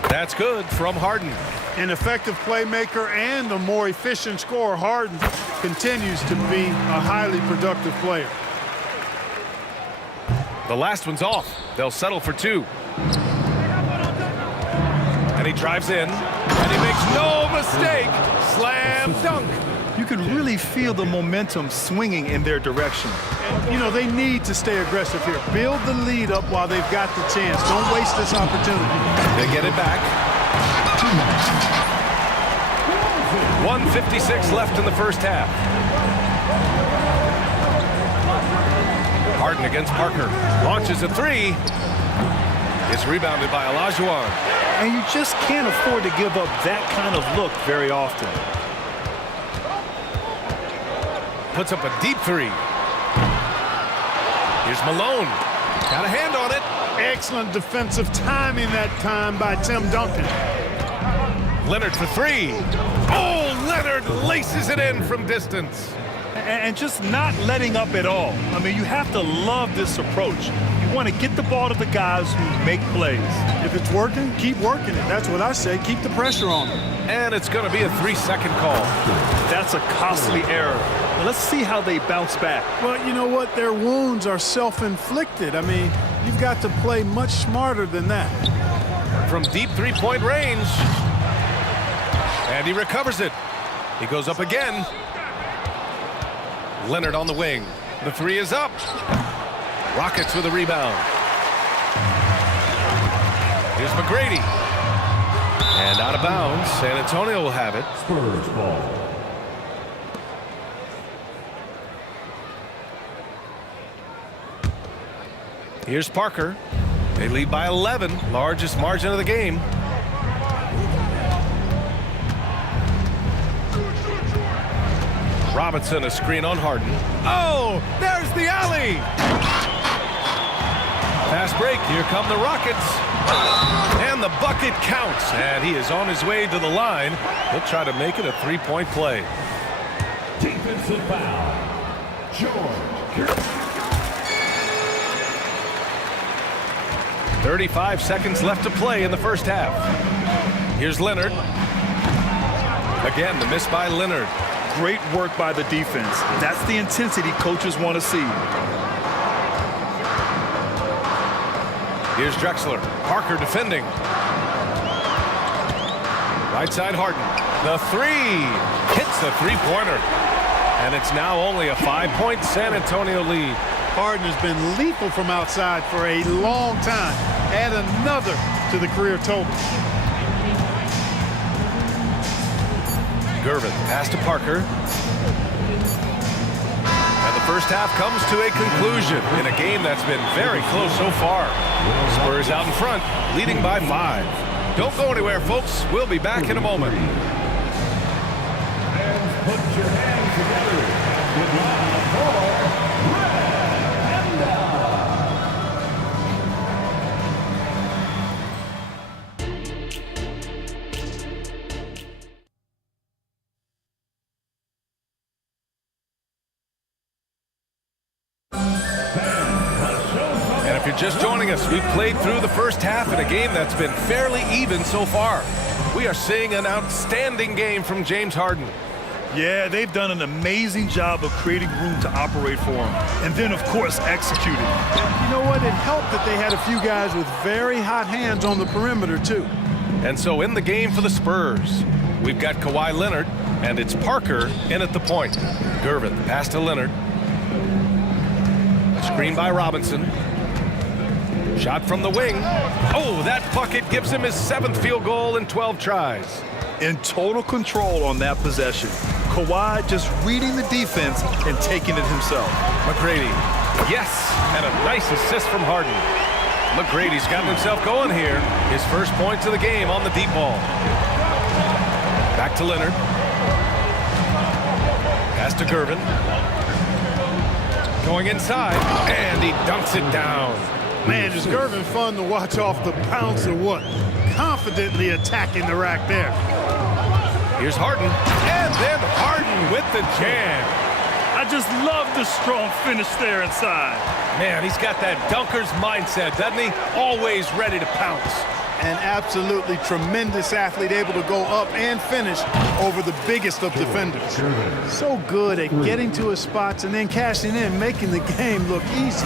That's good from Harden. An effective playmaker and a more efficient scorer, Harden continues to be a highly productive player. The last one's off. They'll settle for 2. And he drives in, and he makes no mistake. Slam dunk. You can really feel the momentum swinging in their direction. And, you know, they need to stay aggressive here. Build the lead up while they've got the chance. Don't waste this opportunity. They get it back. 1:56 left in the first half. Harden against Parker. Launches a 3. It's rebounded by Olajuwon. And you just can't afford to give up that kind of look very often. Puts up a deep 3. Here's Malone. Got a hand on it. Excellent defensive timing that time by Tim Duncan. Leonard for 3. Oh, Leonard laces it in from distance. And just not letting up at all. I mean, you have to love this approach. You want to get the ball to the guys who make plays. If it's working, keep working it. That's what I say. Keep the pressure on them. And it's going to be a 3-second call. That's a costly error. Well, let's see how they bounce back. Well, you know what? Their wounds are self-inflicted. I mean, you've got to play much smarter than that. From deep 3-point range. And he recovers it. He goes up again. Leonard on the wing. The 3 is up. Rockets with a rebound. Here's McGrady. And out of bounds. San Antonio will have it. Spurs ball. Here's Parker. They lead by 11. Largest margin of the game. Robinson, a screen on Harden. Oh, there's the alley. Fast break. Here come the Rockets. And the bucket counts. And he is on his way to the line. He'll try to make it a 3-point play. Defensive foul. George. 35 seconds left to play in the first half. Here's Leonard. Again, the miss by Leonard. Great work by the defense. That's the intensity coaches want to see. Here's Drexler. Parker defending. Right side Harden. The 3 hits the 3-pointer. And it's now only a 5-point San Antonio lead. Harden has been lethal from outside for a long time. Add another to the career total. Gervin, pass to Parker. And the first half comes to a conclusion in a game that's been very close so far. Spurs out in front, leading by 5. Don't go anywhere, folks. We'll be back in a moment. And put your hands together with line 4, Red Panda. And if you're just joining us, we've played through the first half in a game that's been fairly even so far. We are seeing an outstanding game from James Harden. Yeah, they've done an amazing job of creating room to operate for him. And then, of course, executing. You know what? It helped that they had a few guys with very hot hands on the perimeter, too. And so in the game for the Spurs, we've got Kawhi Leonard, and it's Parker in at the point. Gervin, pass to Leonard. Screen by Robinson. Shot from the wing. Oh, that bucket gives him his 7th field goal in 12 tries. In total control on that possession. Kawhi just reading the defense and taking it himself. McGrady, yes, and a nice assist from Harden. McGrady's gotten himself going here. His first points of the game on the deep ball. Back to Leonard. Pass to Gervin. Going inside, and he dunks it down. Man, is Gervin fun to watch off the bounce or what? Confidently attacking the rack there. Here's Harden, and then Harden with the jam. I just love the strong finish there inside. Man, he's got that dunker's mindset, doesn't he? Always ready to pounce. An absolutely tremendous athlete, able to go up and finish over the biggest of defenders. So good at getting to his spots and then cashing in, making the game look easy.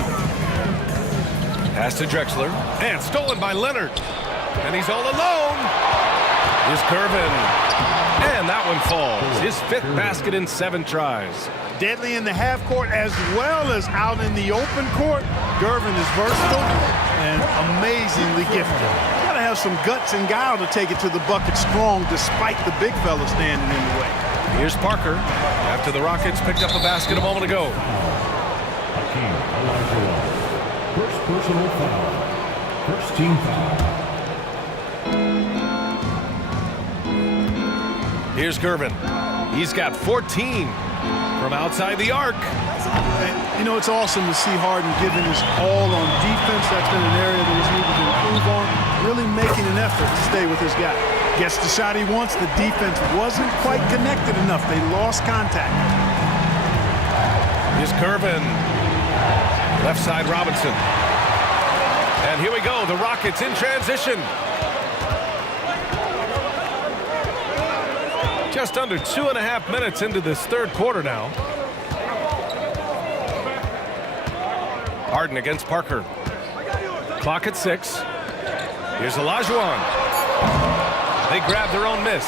Pass to Drexler, and stolen by Leonard. And he's all alone. Here's Gervin, and that one falls. His 5th basket in 7 tries. Deadly in the half court as well as out in the open court. Gervin is versatile and amazingly gifted. Gotta have some guts and guile to take it to the bucket strong despite the big fella standing in the way. Here's Parker after the Rockets picked up a basket a moment ago. Hakeem Olajuwon. First personal foul. First team foul. Here's Gervin. He's got 14 from outside the arc. You know, it's awesome to see Harden giving his all on defense. That's been an area that was needed to improve on. Really making an effort to stay with his guy. Gets the shot he wants. The defense wasn't quite connected enough. They lost contact. Here's Gervin. Left side Robinson. And here we go. The Rockets in transition. Just under 2.5 minutes into this 3rd quarter now. Harden against Parker. Clock at 6. Here's Olajuwon. They grab their own miss.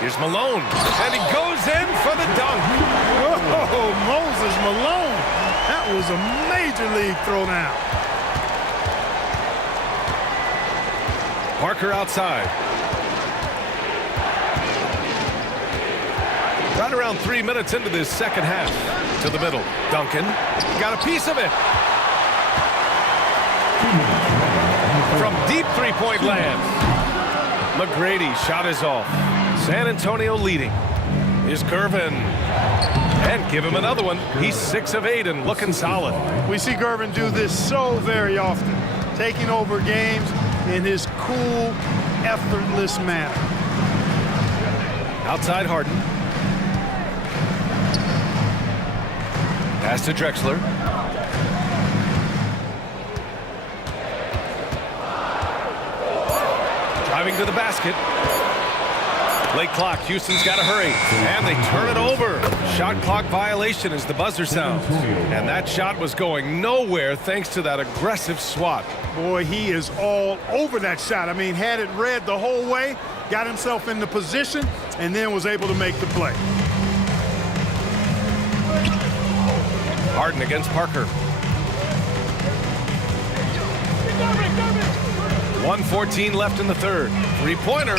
Here's Malone. And he goes in for the dunk. Whoa, Moses Malone. That was a major league throwdown. Parker outside. Right around 3 minutes into this 2nd half. To the middle. Duncan got a piece of it. From deep 3-point land. McGrady shot is off. San Antonio leading. Here's Gervin. And give him another one. He's 6 of 8 and looking solid. We see Gervin do this so very often. Taking over games in his cool, effortless manner. Outside Harden. Pass to Drexler. Driving to the basket. Late clock. Houston's got to hurry. And they turn it over. Shot clock violation as the buzzer sounds. And that shot was going nowhere thanks to that aggressive swat. Boy, he is all over that shot. I mean, had it read the whole way, got himself in the position, and then was able to make the play. Harden against Parker. 1:14 left in the 3rd. 3-pointer.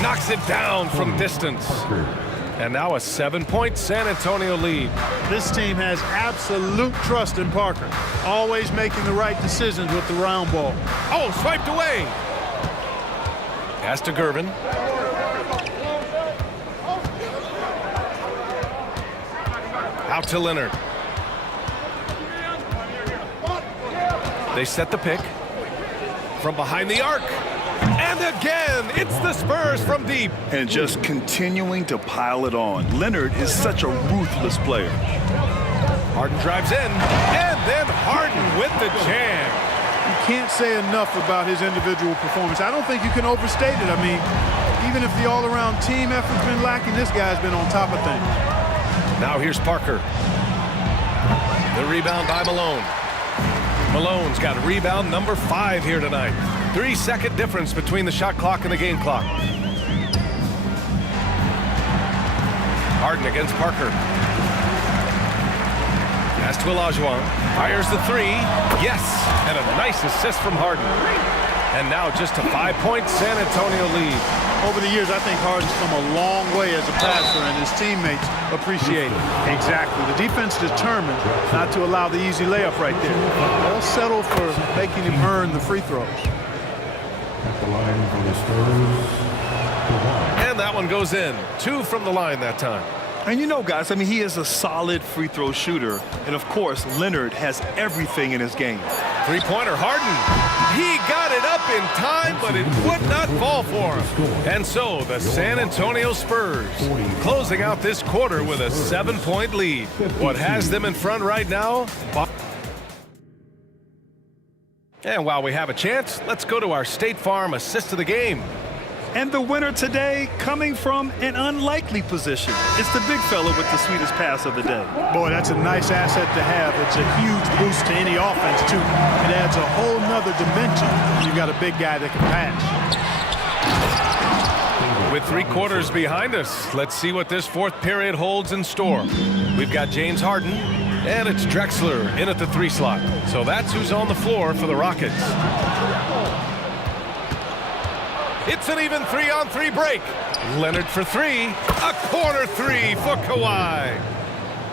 Knocks it down from distance. And now a 7-point San Antonio lead. This team has absolute trust in Parker. Always making the right decisions with the round ball. Oh, swiped away. Pass to Gervin. Out to Leonard. They set the pick from behind the arc. And again, it's the Spurs from deep. And just continuing to pile it on. Leonard is such a ruthless player. Harden drives in, and then Harden with the jam. You can't say enough about his individual performance. I don't think you can overstate it. I mean, even if the all-around team effort's been lacking, this guy's been on top of things. Now here's Parker. The rebound by Malone. Malone's got rebound number 5 here tonight. 3-second difference between the shot clock and the game clock. Harden against Parker. Pass to Olajuwon. Fires the 3. Yes, and a nice assist from Harden. And now just a 5-point San Antonio lead. Over the years, I think Harden's come a long way as a passer, and his teammates appreciate it. Exactly. The defense determined not to allow the easy layup right there. They'll settle for making him earn the free throws. At the line for the Spurs, And that one goes in. 2 from the line that time. And you know, guys, I mean, he is a solid free throw shooter. And, of course, Leonard has everything in his game. Three-pointer, Harden. He got it up in time, but it would not fall for him. And so the San Antonio Spurs closing out this quarter with a 7-point lead. What has them in front right now? And while we have a chance, let's go to our State Farm assist of the game. And the winner today coming from an unlikely position. It's the big fella with the sweetest pass of the day. Boy, that's a nice asset to have. It's a huge boost to any offense, too. It adds a whole nother dimension. You've got a big guy that can pass. With 3 quarters behind us, let's see what this fourth period holds in store. We've got James Harden, and it's Drexler in at the 3 slot. So that's who's on the floor for the Rockets. It's an even 3-on-3 break. Leonard for 3. A corner 3 for Kawhi.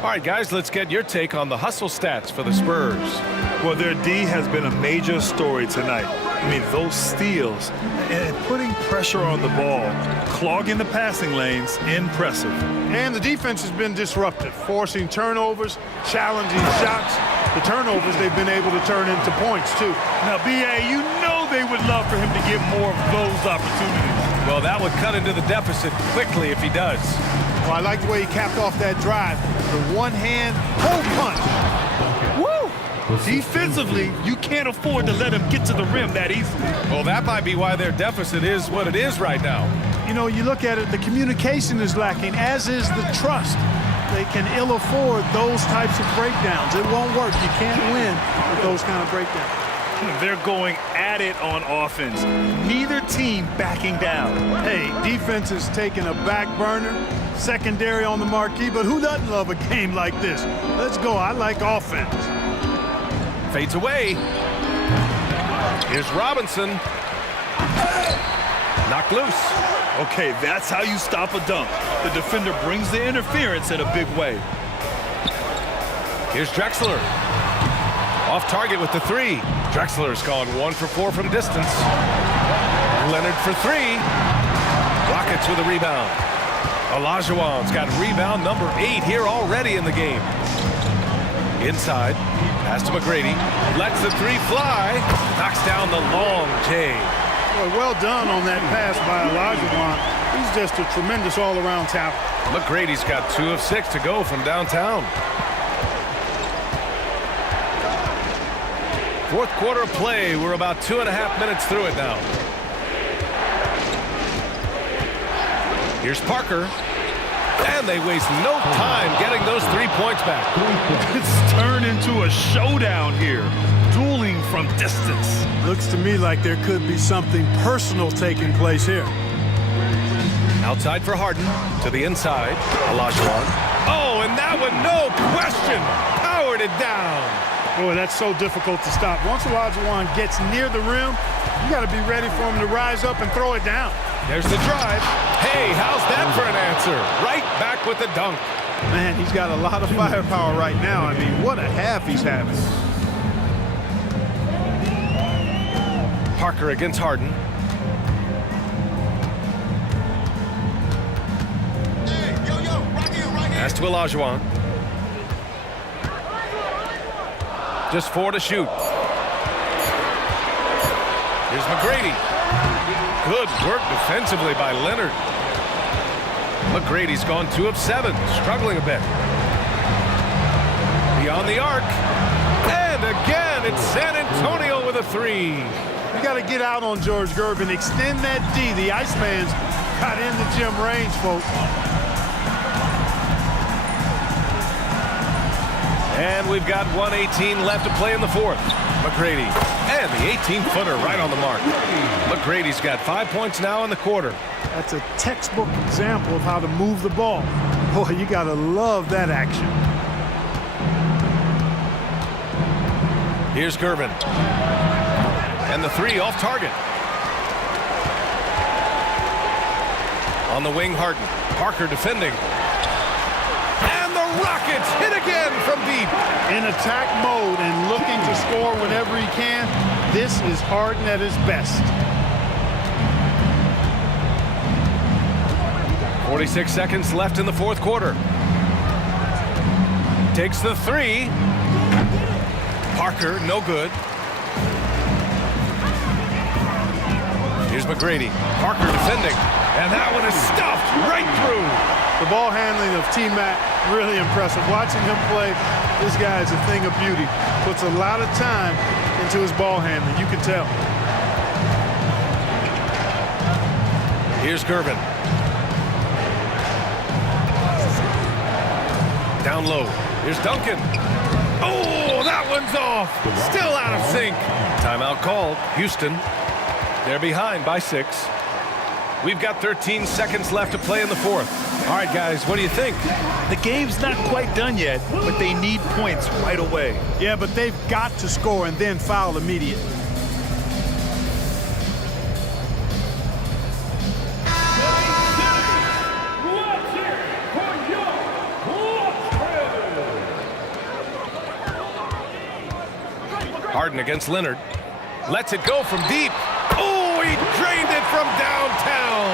All right, guys, let's get your take on the hustle stats for the Spurs. Well, their D has been a major story tonight. I mean, those steals and putting pressure on the ball, clogging the passing lanes, impressive. And the defense has been disruptive, forcing turnovers, challenging shots. The turnovers they've been able to turn into points, too. Now, B.A., you know they would love for him to get more of those opportunities. Well, that would cut into the deficit quickly if he does. Well, I like the way he capped off that drive. The one-hand hole punch. Woo! Defensively, you can't afford to let him get to the rim that easily. Well, that might be why their deficit is what it is right now. You know, you look at it, the communication is lacking, as is the trust. They can ill afford those types of breakdowns. It won't work. You can't win with those kind of breakdowns. They're going at it on offense. Neither team backing down. Hey, defense is taking a back burner, secondary on the marquee, but who doesn't love a game like this? Let's go. I like offense. Fades away. Here's Robinson. Knocked loose. Okay, that's how you stop a dunk. The defender brings the interference in a big way. Here's Drexler. Off target with the 3. Drexler's gone 1 for 4 from distance. Leonard for 3. Rockets with a rebound. Olajuwon's got rebound number 8 here already in the game. Inside. Pass to McGrady. Lets the 3 fly. Knocks down the long J. Boy, well done on that pass by Olajuwon. He's just a tremendous all-around talent. McGrady's got 2 of 6 to go from downtown. Fourth quarter of play. We're about 2.5 minutes through it now. Here's Parker. And they waste no time getting those 3 points back. It's turned into a showdown here. Dueling from distance. Looks to me like there could be something personal taking place here. Outside for Harden. To the inside. Olajuwon. Oh, and that one, no question, powered it down. Boy, that's so difficult to stop. Once Olajuwon gets near the rim, you got to be ready for him to rise up and throw it down. There's the drive. Hey, how's that for an answer? Right back with the dunk. Man, he's got a lot of firepower right now. I mean, what a half he's having. Parker against Harden. Pass to Olajuwon. Just 4 to shoot. Here's McGrady. Good work defensively by Leonard. McGrady's gone 2 of 7, struggling a bit. Beyond the arc. And again, it's San Antonio with a 3. You got to get out on George Gervin, extend that D. The Iceman's got in the gym range, folks. And we've got 1:18 left to play in the fourth. McGrady, and the 18-footer right on the mark. McGrady's got 5 points now in the quarter. That's a textbook example of how to move the ball. Boy, you got to love that action. Here's Gervin. And the 3 off target. On the wing, Harden. Parker defending. And the Rockets hit again from deep. In attack mode and looking to score whenever he can. This is Harden at his best. 46 seconds left in the fourth quarter. Takes the three. Parker, no good. Here's McGrady. Parker defending. And that one is stuffed right through. The ball handling of T-Mac, really impressive. Watching him play, this guy is a thing of beauty. Puts a lot of time into his ball handling, you can tell. Here's Gervin. Down low. Here's Duncan. Oh, that one's off. Still out of sync. Timeout called. Houston. They're behind by 6. We've got 13 seconds left to play in the fourth. All right, guys, what do you think? The game's not quite done yet, but they need points right away. Yeah, but they've got to score and then foul immediately. Harden against Leonard. Lets it go from deep. Oh, he drained it from downtown.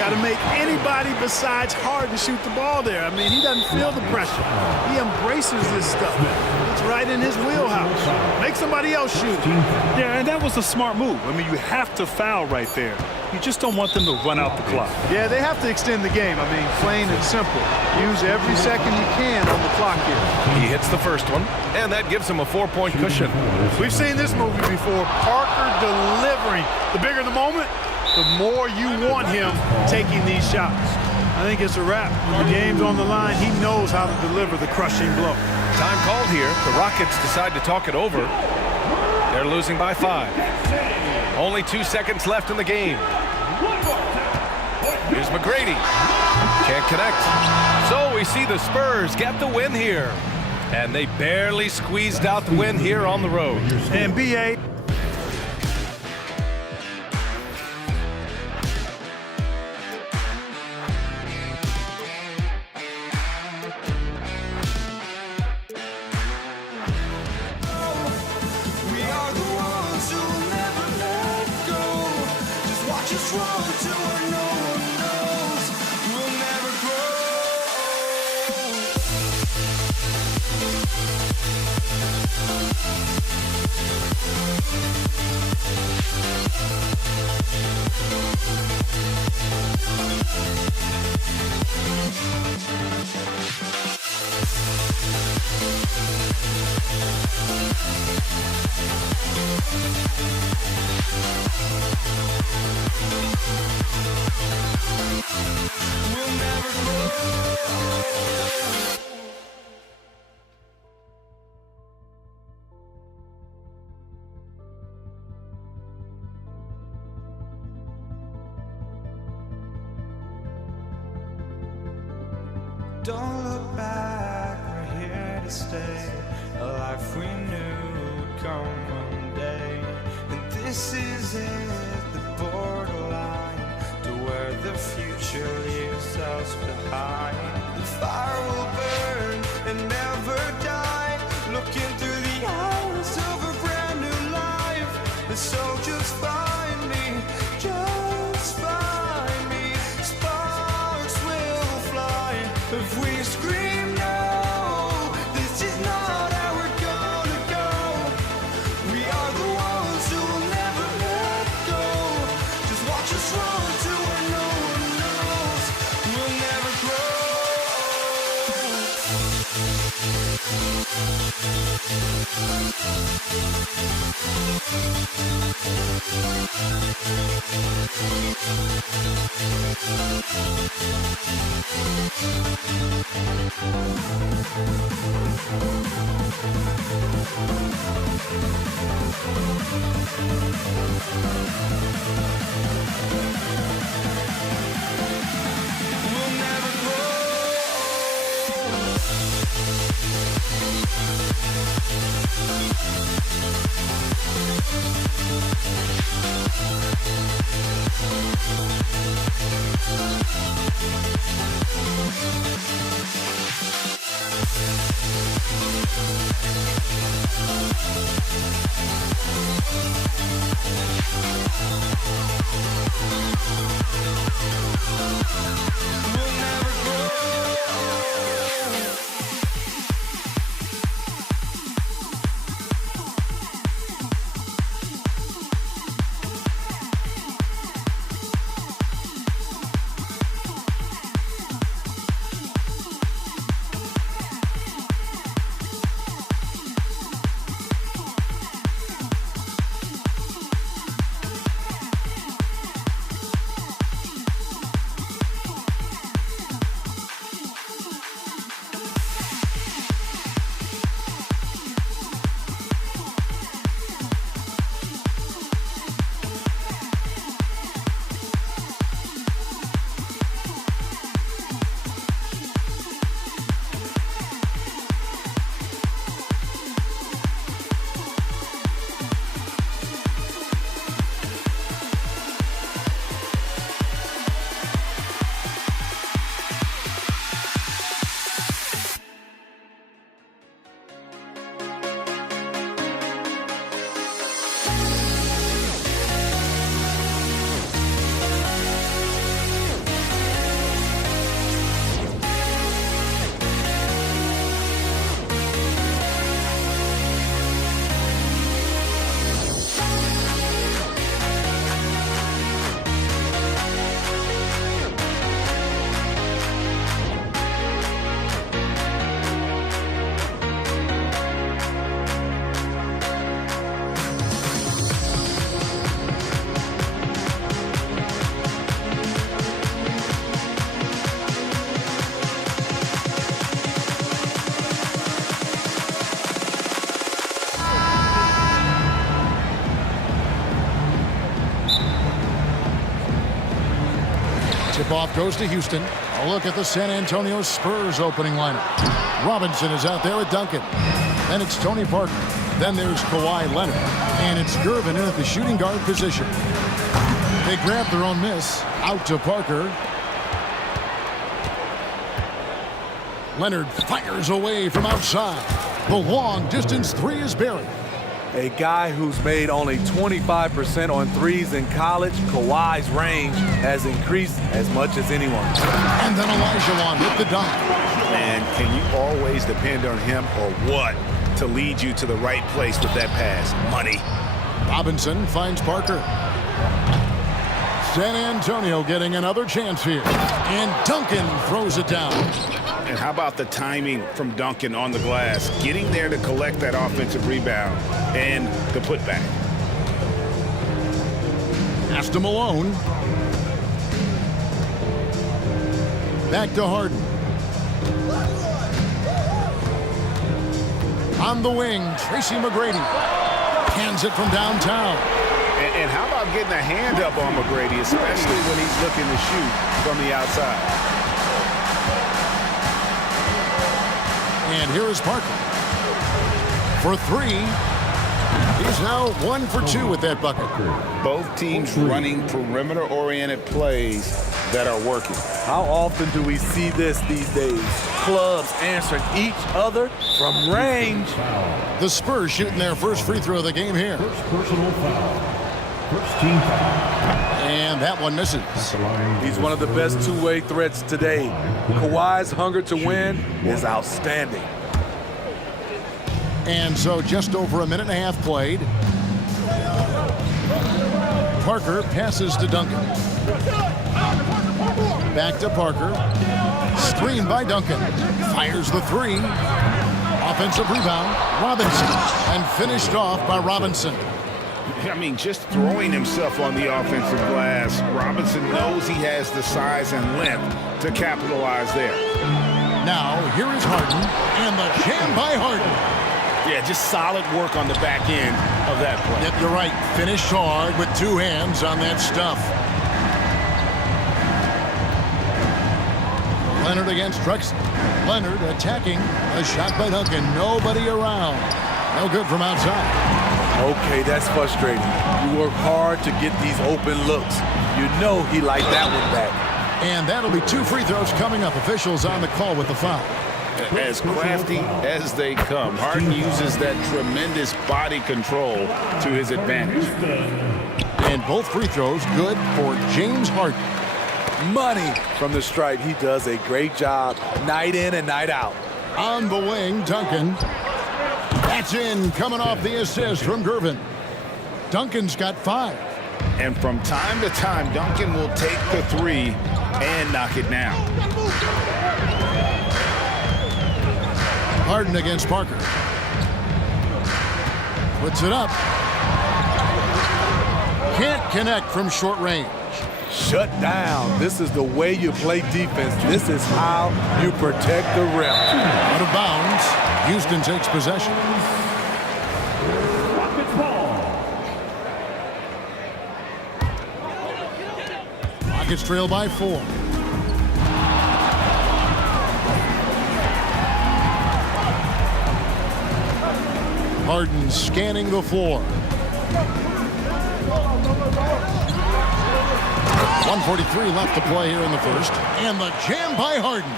Got to make anybody besides Harden shoot the ball there. I mean, he doesn't feel the pressure. He embraces this stuff. It's right in his wheelhouse. Make somebody else shoot. Yeah, and that was a smart move. I mean, you have to foul right there. You just don't want them to run out the clock. Yeah, they have to extend the game. I mean, plain and simple. Use every second you can on the clock here. He hits the first one, and that gives him a 4-point cushion. We've seen this movie before. Parker delivering. The bigger the moment, the more you want him taking these shots. I think it's a wrap. When the game's on the line, he knows how to deliver the crushing blow. Time called here. The Rockets decide to talk it over. They're losing by 5. Only 2 seconds left in the game. Here's McGrady. Can't connect. So we see the Spurs get the win here. And they barely squeezed out the win here on the road. And B.A. Don't look back, we're here to stay. A life we knew would come one day. And this is it, the borderline to where the future leaves us behind. The fire will burn and never die, looking through the eyes of a brand new life. And so just find me, just find me. Sparks will fly if we scream no. This is not how we're gonna go. We are the ones who will never let go. Just watch us run to where no one knows. We'll never Tip-off goes to Houston. A look at the San Antonio Spurs opening lineup. Robinson is out there with Duncan. Then it's Tony Parker. Then there's Kawhi Leonard. And it's Gervin in at the shooting guard position. They grab their own miss. Out to Parker. Leonard fires away from outside. The long-distance three is buried. A guy who's made only 25% on threes in college, Kawhi's range has increased as much as anyone. And then Olajuwon with the dunk. Man, can you always depend on him or what to lead you to the right place with that pass? Money. Robinson finds Parker. San Antonio getting another chance here. And Duncan throws it down. And how about the timing from Duncan on the glass? Getting there to collect that offensive rebound and the putback. Pass to Malone. Back to Harden. On the wing, Tracy McGrady. Hands it from downtown. And how about getting a hand up on McGrady, especially when he's looking to shoot from the outside? And here is Parker. For three. He's now 1 for 2 with that bucket. Both teams running perimeter-oriented plays that are working. How often do we see this these days? Clubs answering each other from range. The Spurs shooting their first free throw of the game here. First personal foul. First team foul. And that one misses. He's one of the best two-way threats today. Kawhi's hunger to win is outstanding. And so just over a minute and a half played. Parker passes to Duncan. Back to Parker. Screen by Duncan. Fires the three. Offensive rebound. Robinson. And finished off by Robinson. I mean, just throwing himself on the offensive glass. Robinson knows he has the size and length to capitalize there. Now, here is Harden. And the jam by Harden. Yeah, just solid work on the back end of that play. Yep, you're right. Finished hard with two hands on that stuff. Leonard against Drexler. Leonard attacking. A shot by Duncan. Nobody around. No good from outside. Okay, that's frustrating. You work hard to get these open looks. You know he liked that one back. And that'll be 2 free throws coming up. Officials on the call with the foul. As crafty as they come, Harden uses that tremendous body control to his advantage. And both free throws good for James Harden. Money from the stripe. He does a great job night in and night out. On the wing, Duncan. That's in, coming off the assist from Gervin. Duncan's got 5. And from time to time, Duncan will take the three and knock it down. Harden against Parker. Puts it up. Can't connect from short range. Shut down. This is the way you play defense. This is how you protect the rim. Out of bounds. Houston takes possession. Rockets trail by 4. Harden scanning the floor. 1:43 left to play here in the first. And the jam by Harden.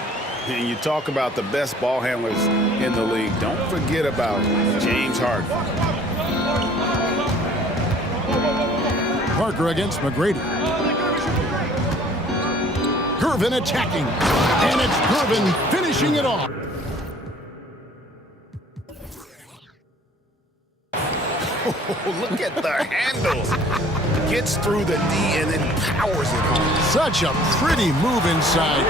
And you talk about the best ball handlers in the league. Don't forget about James Harden. Parker against McGrady. Gervin attacking. And it's Gervin finishing it off. Look at the handles. Gets through the D and then powers it home. Such a pretty move inside.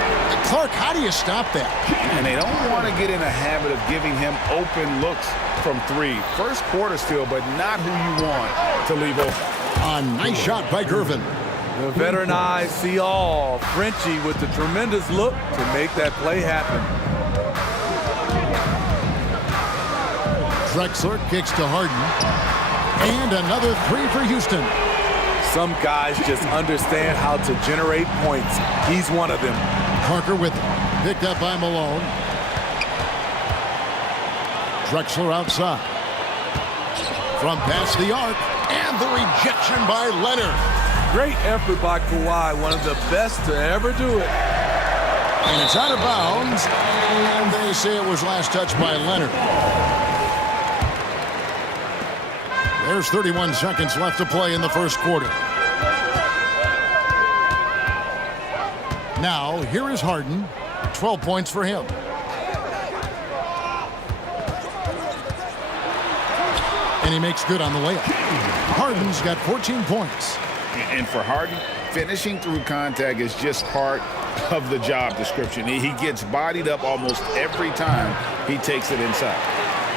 Clark, how do you stop that? And they don't want to get in a habit of giving him open looks from 3. First quarter still, but not who you want to leave open. A nice shot by Gervin. The veteran eyes see all. Frenchie with the tremendous look to make that play happen. Drexler kicks to Harden. And another 3 for Houston. Some guys just understand how to generate points. He's one of them. Parker with it. Picked up by Malone. Drexler outside. From past the arc. And the rejection by Leonard. Great effort by Kawhi. One of the best to ever do it. And it's out of bounds. And they say it was last touched by Leonard. There's 31 seconds left to play in the first quarter. Now, here is Harden. 12 points for him. And he makes good on the layup. Harden's got 14 points. And for Harden, finishing through contact is just part of the job description. He gets bodied up almost every time he takes it inside.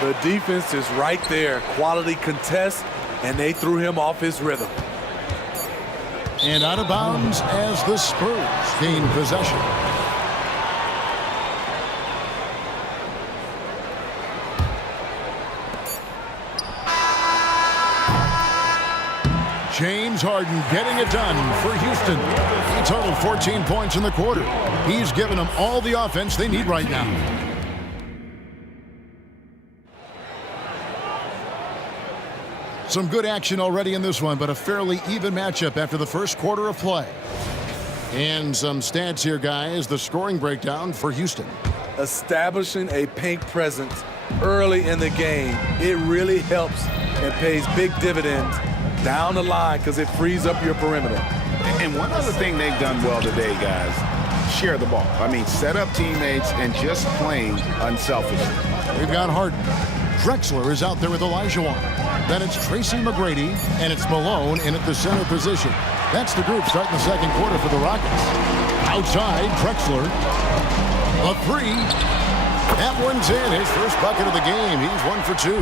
The defense is right there. Quality contest, and they threw him off his rhythm. And out of bounds as the Spurs gain possession. James Harden getting it done for Houston. He totaled 14 points in the quarter. He's given them all the offense they need right now. Some good action already in this one, but a fairly even matchup after the first quarter of play. And some stats here, guys. The scoring breakdown for Houston. Establishing a paint presence early in the game, it really helps and pays big dividends down the line because it frees up your perimeter. And one other thing they've done well today, guys, share the ball. I mean, set up teammates and just playing unselfishly. We've got Harden. Drexler is out there with Olajuwon. Then it's Tracy McGrady, and it's Malone in at the center position. That's the group starting the second quarter for the Rockets. Outside, Drexler. A three. That one's in. His first bucket of the game. He's 1 for 2.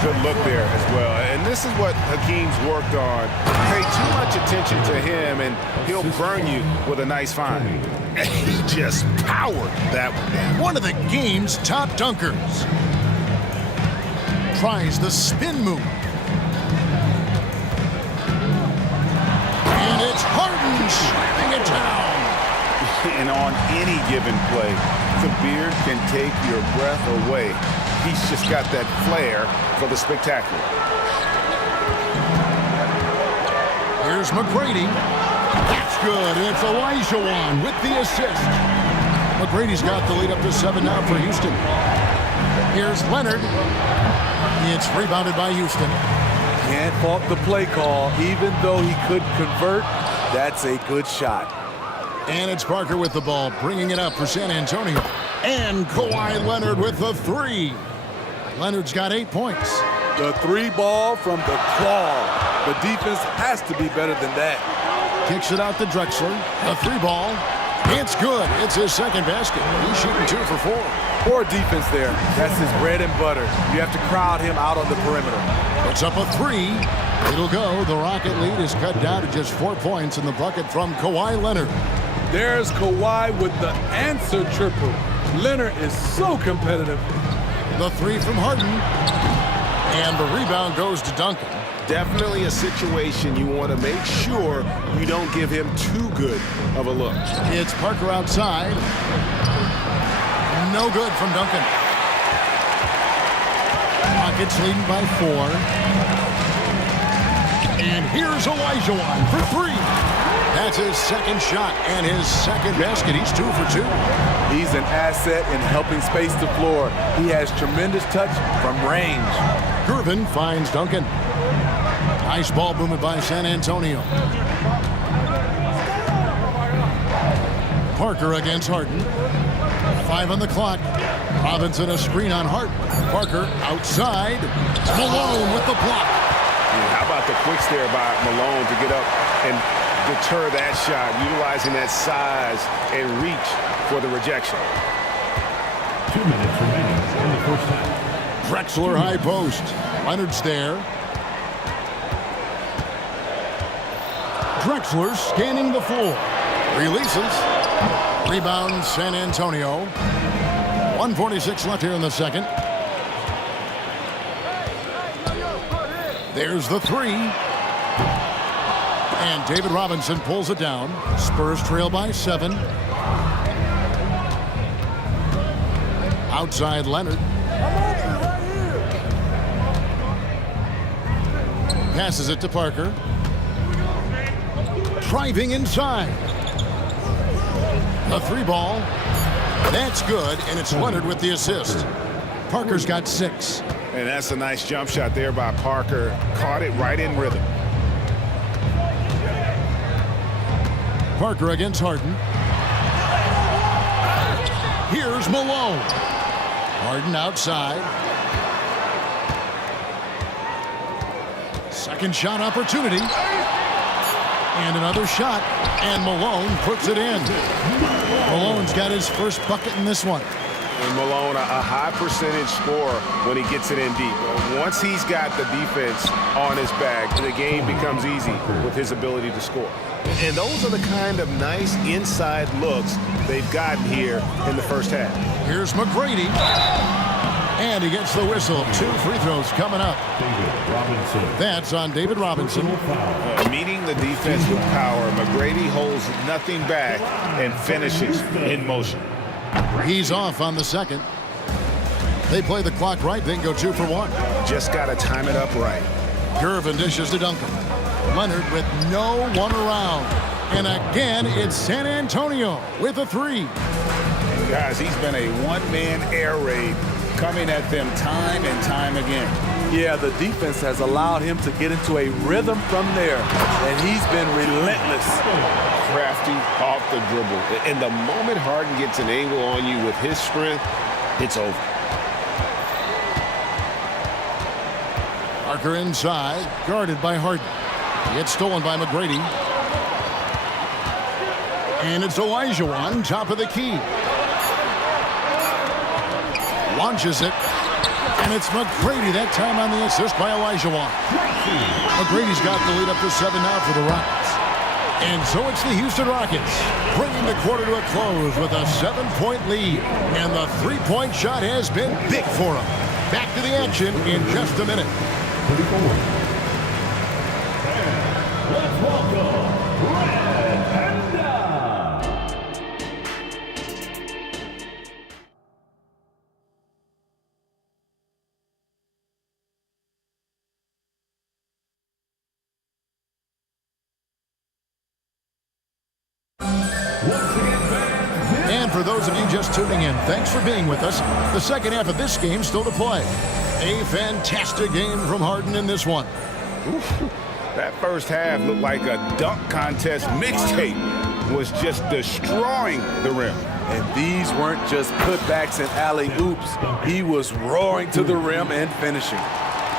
Good look there as well. And this is what Hakeem's worked on. Pay too much attention to him, and he'll burn you with a nice find. And he just powered that one. One of the game's top dunkers. Tries the spin move. And it's Harden slamming it down. And on any given play, Kabir can take your breath away. He's just got that flair for the spectacular. Here's McGrady. That's good. It's Olajuwon with the assist. McGrady's got the lead up to 7 now for Houston. Here's Leonard. It's rebounded by Houston. Can't fault the play call. Even though he could convert, that's a good shot. And it's Parker with the ball, bringing it up for San Antonio. And Kawhi Leonard with the three. Leonard's got 8 points. The three ball from the claw. The defense has to be better than that. Kicks it out to Drexler. A three ball. It's good. It's his second basket. He's shooting 2 for 4. Poor defense there. That's his bread and butter. You have to crowd him out on the perimeter. Puts up a three. It'll go. The Rocket lead is cut down to just 4 points in the bucket from Kawhi Leonard. There's Kawhi with the answer triple. Leonard is so competitive. The three from Harden. And the rebound goes to Duncan. Definitely a situation you want to make sure you don't give him too good of a look. It's Parker outside. No good from Duncan. Rockets leading by 4. And here's Olajuwon for 3. That's his second shot and his second basket. He's 2 for 2. He's an asset in helping space the floor. He has tremendous touch from range. Gervin finds Duncan. Nice ball movement by San Antonio. Parker against Harden. 5 on the clock. Robinson a screen on Harden. Parker outside. Malone with the block. How about the quicks there by Malone to get up and deter that shot, utilizing that size and reach for the rejection. 2 minutes remaining in the first half. Drexler high post. Leonard's there. Drexler scanning the floor. Releases. Rebound San Antonio. 1:46 left here in the second. There's the three. And David Robinson pulls it down. Spurs trail by 7. Outside Leonard. Passes it to Parker. Driving inside. A 3 ball. That's good, and it's Leonard with the assist. Parker's got 6. And that's a nice jump shot there by Parker. Caught it right in rhythm. Parker against Harden. Here's Malone. Harden outside. Second shot opportunity. And another shot. And Malone puts it in. Malone's got his first bucket in this one. And Malone, a high percentage scorer when he gets it in deep. Once he's got the defense on his back, the game becomes easy with his ability to score. And those are the kind of nice inside looks they've gotten here in the first half. Here's McGrady. And he gets the whistle. 2 free throws coming up. That's on David Robinson. Meeting the defense with power, McGrady holds nothing back and finishes in motion. He's off on the second. They play the clock right, then go 2 for 1. Just got to time it up right. Gervin dishes to Duncan. Leonard with no one around. And again, it's San Antonio with a 3. Guys, he's been a one-man air raid coming at them time and time again. Yeah, the defense has allowed him to get into a rhythm from there, and he's been relentless. Crafty off the dribble. And the moment Harden gets an angle on you with his strength, it's over. Parker inside, guarded by Harden. It's stolen by McGrady. And it's Olajuwon, top of the key. Launches it. And it's McGrady that time on the assist by Olajuwon. McGrady's got the lead up to 7 now for the Rockets. And so it's the Houston Rockets bringing the quarter to a close with a 7-point lead. And the 3-point shot has been big for them. Back to the action in just a minute. Let's welcome Red Panda. And for those of you just tuning in, thanks for being with us. The second half of this game still to play. A fantastic game from Harden in this one. That first half looked like a dunk contest mixtape. Was just destroying the rim. And these weren't just putbacks and alley-oops. He was roaring to the rim and finishing.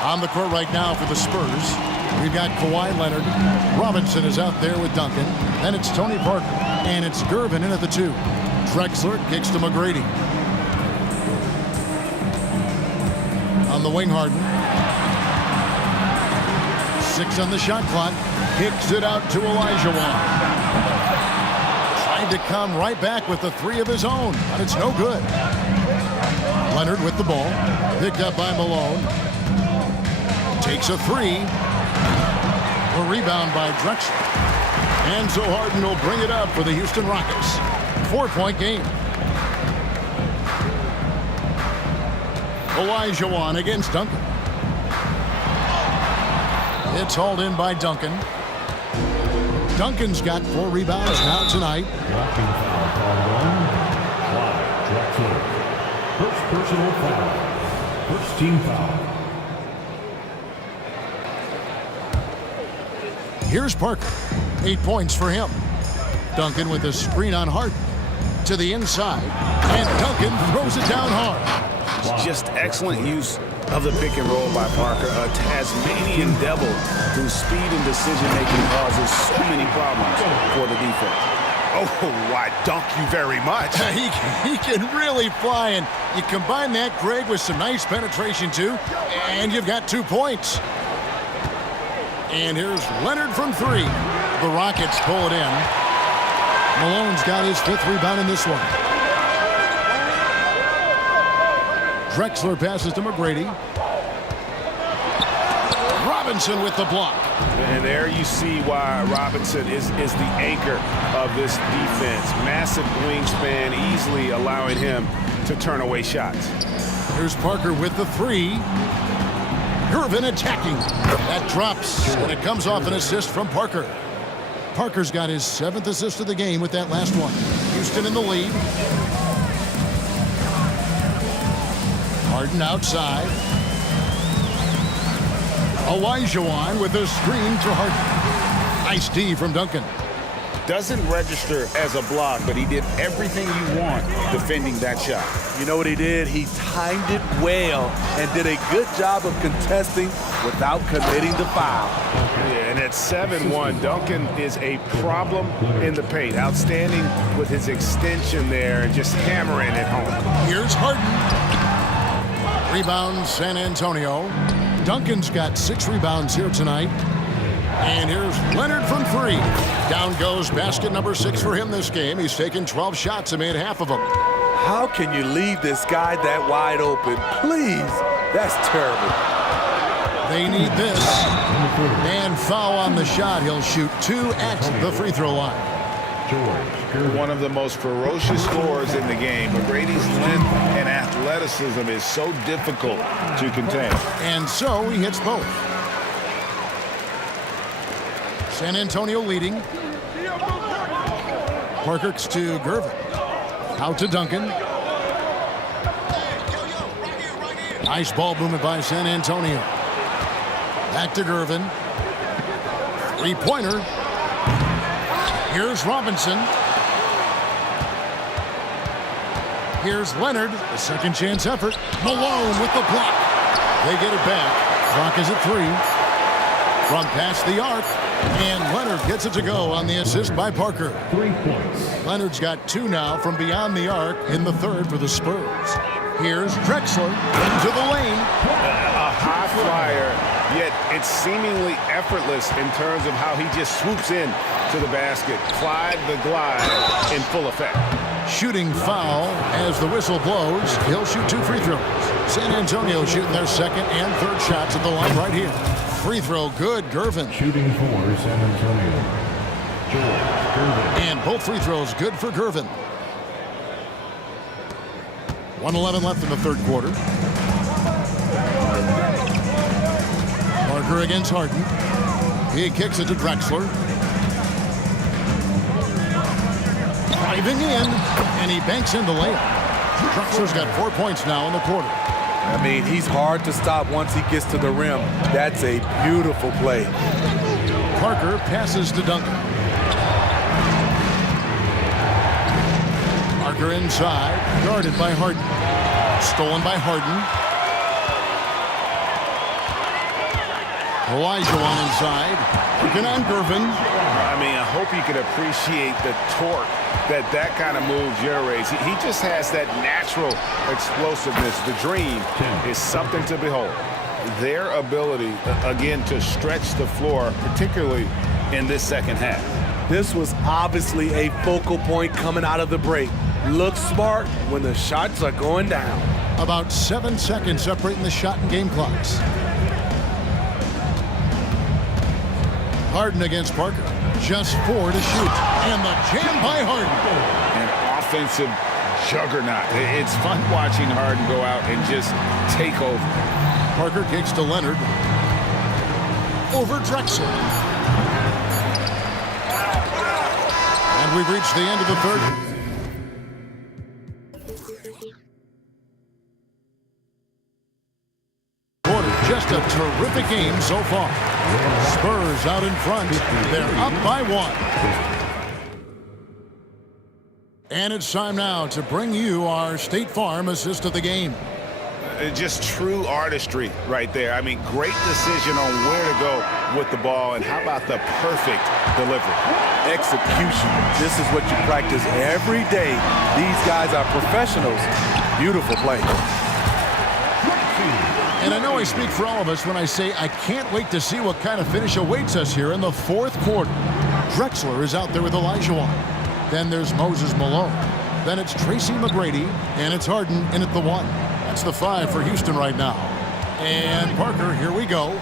On the court right now for the Spurs, we've got Kawhi Leonard. Robinson is out there with Duncan. Then it's Tony Parker. And it's Gervin in at the 2. Drexler kicks to McGrady. On the wing, Harden. 6 on the shot clock. Kicks it out to Olajuwon. Tried to come right back with the 3 of his own, but it's no good. Leonard with the ball. Picked up by Malone. Takes a 3. A rebound by Drexler. And so Harden will bring it up for the Houston Rockets. 4-point game. Olajuwon against Duncan. It's hauled in by Duncan. Duncan's got 4 rebounds now tonight. Blocking foul called on Drexler. First personal foul. First team foul. Here's Parker. 8 points for him. Duncan with a screen on Harden. To the inside. And Duncan throws it down hard. Just excellent use of the pick and roll by Parker. A Tasmanian devil whose speed and decision-making causes so many problems for the defense. Oh, why, dunk you very much. He can really fly, and you combine that, Greg, with some nice penetration, too, and you've got 2 points. And here's Leonard from 3. The Rockets pull it in. Malone's got his 5th rebound in this one. Drexler passes to McGrady. Robinson with the block. And there you see why Robinson is the anchor of this defense. Massive wingspan, easily allowing him to turn away shots. Here's Parker with the three. Gervin attacking. That drops, and it comes off an assist from Parker. Parker's got his 7th assist of the game with that last one. Houston in the lead. Harden outside. Olajuwon with a screen to Harden. Nice D from Duncan. Doesn't register as a block, but he did everything you want defending that shot. You know what he did? He timed it well and did a good job of contesting without committing the foul. Yeah, and at 7-1, Duncan is a problem in the paint. Outstanding with his extension there and just hammering it home. Here's Harden. Rebound San Antonio. Duncan's got 6 rebounds here tonight. And here's Leonard from 3. Down goes basket number 6 for him this game. He's taken 12 shots and made half of them. How can you leave this guy that wide open? Please, that's terrible. They need this. And foul on the shot. He'll shoot 2 at the free throw line. One of the most ferocious scorers in the game. McGrady's length and athleticism is so difficult to contain. And so he hits both. San Antonio leading. Parker to Gervin. Out to Duncan. Nice ball movement by San Antonio. Back to Gervin. 3-pointer. Here's Robinson. Here's Leonard. A second chance effort. Malone with the block. They get it back. Clock is at 3. From past the arc. And Leonard gets it to go on the assist by Parker. 3 points. Leonard's got 2 now from beyond the arc in the 3rd for the Spurs. Here's Drexler into the lane. A high flyer, yet it's seemingly effortless in terms of how he just swoops in to the basket. Clyde the glide in full effect. Shooting foul as the whistle blows. He'll shoot 2 free throws. San Antonio shooting their 2nd and 3rd shots at the line right here. Free throw good, Gervin. Shooting for San Antonio. Gervin. And both free throws good for Gervin. 1:11 left in the 3rd quarter. Parker against Harden. He kicks it to Drexler. Driving in, and he banks in the layup. Drexler's got 4 points now in the quarter. I mean, he's hard to stop once he gets to the rim. That's a beautiful play. Parker passes to Duncan. Parker inside, guarded by Harden. Stolen by Harden. Olajuwon inside. Looking on Gervin. I mean, I hope you could appreciate the torque that kind of move generates. He just has that natural explosiveness. The dream is something to behold. Their ability, again, to stretch the floor, particularly in this 2nd half. This was obviously a focal point coming out of the break. Look smart when the shots are going down. About 7 seconds separating the shot and game clocks. Harden against Parker. Just 4 to shoot. And the jam by Harden. An offensive juggernaut. It's fun watching Harden go out and just take over. Parker kicks to Leonard. Over Drexler. And we've reached the end of the 3rd. Just a terrific game so far. Spurs out in front. They're up by 1. And it's time now to bring you our State Farm assist of the game. Just true artistry right there. I mean, great decision on where to go with the ball, and how about the perfect delivery? Execution. This is what you practice every day. These guys are professionals. Beautiful play. And I know I speak for all of us when I say I can't wait to see what kind of finish awaits us here in the 4th quarter. Drexler is out there with Olajuwon. Then there's Moses Malone. Then it's Tracy McGrady, and it's Harden in at the 1. That's the 5 for Houston right now. And Parker, here we go.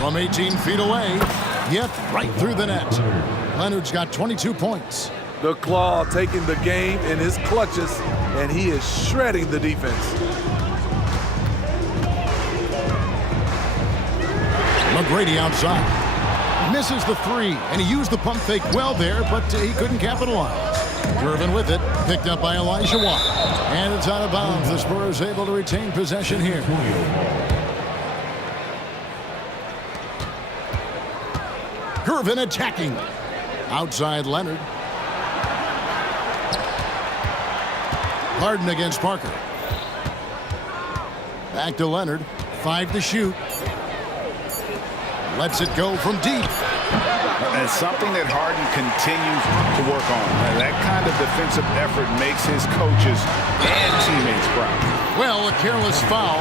From 18 feet away, yet right through the net. Leonard's got 22 points. The Claw taking the game in his clutches, and he is shredding the defense. McGrady outside. Misses the three, and he used the pump fake well there, but he couldn't capitalize. Gervin with it, picked up by Elijah Watt. And it's out of bounds. The Spurs able to retain possession here. Gervin attacking. Outside Leonard. Harden against Parker. Back to Leonard. 5 to shoot. Lets it go from deep. And something that Harden continues to work on. That kind of defensive effort makes his coaches and teammates proud. Well, a careless foul.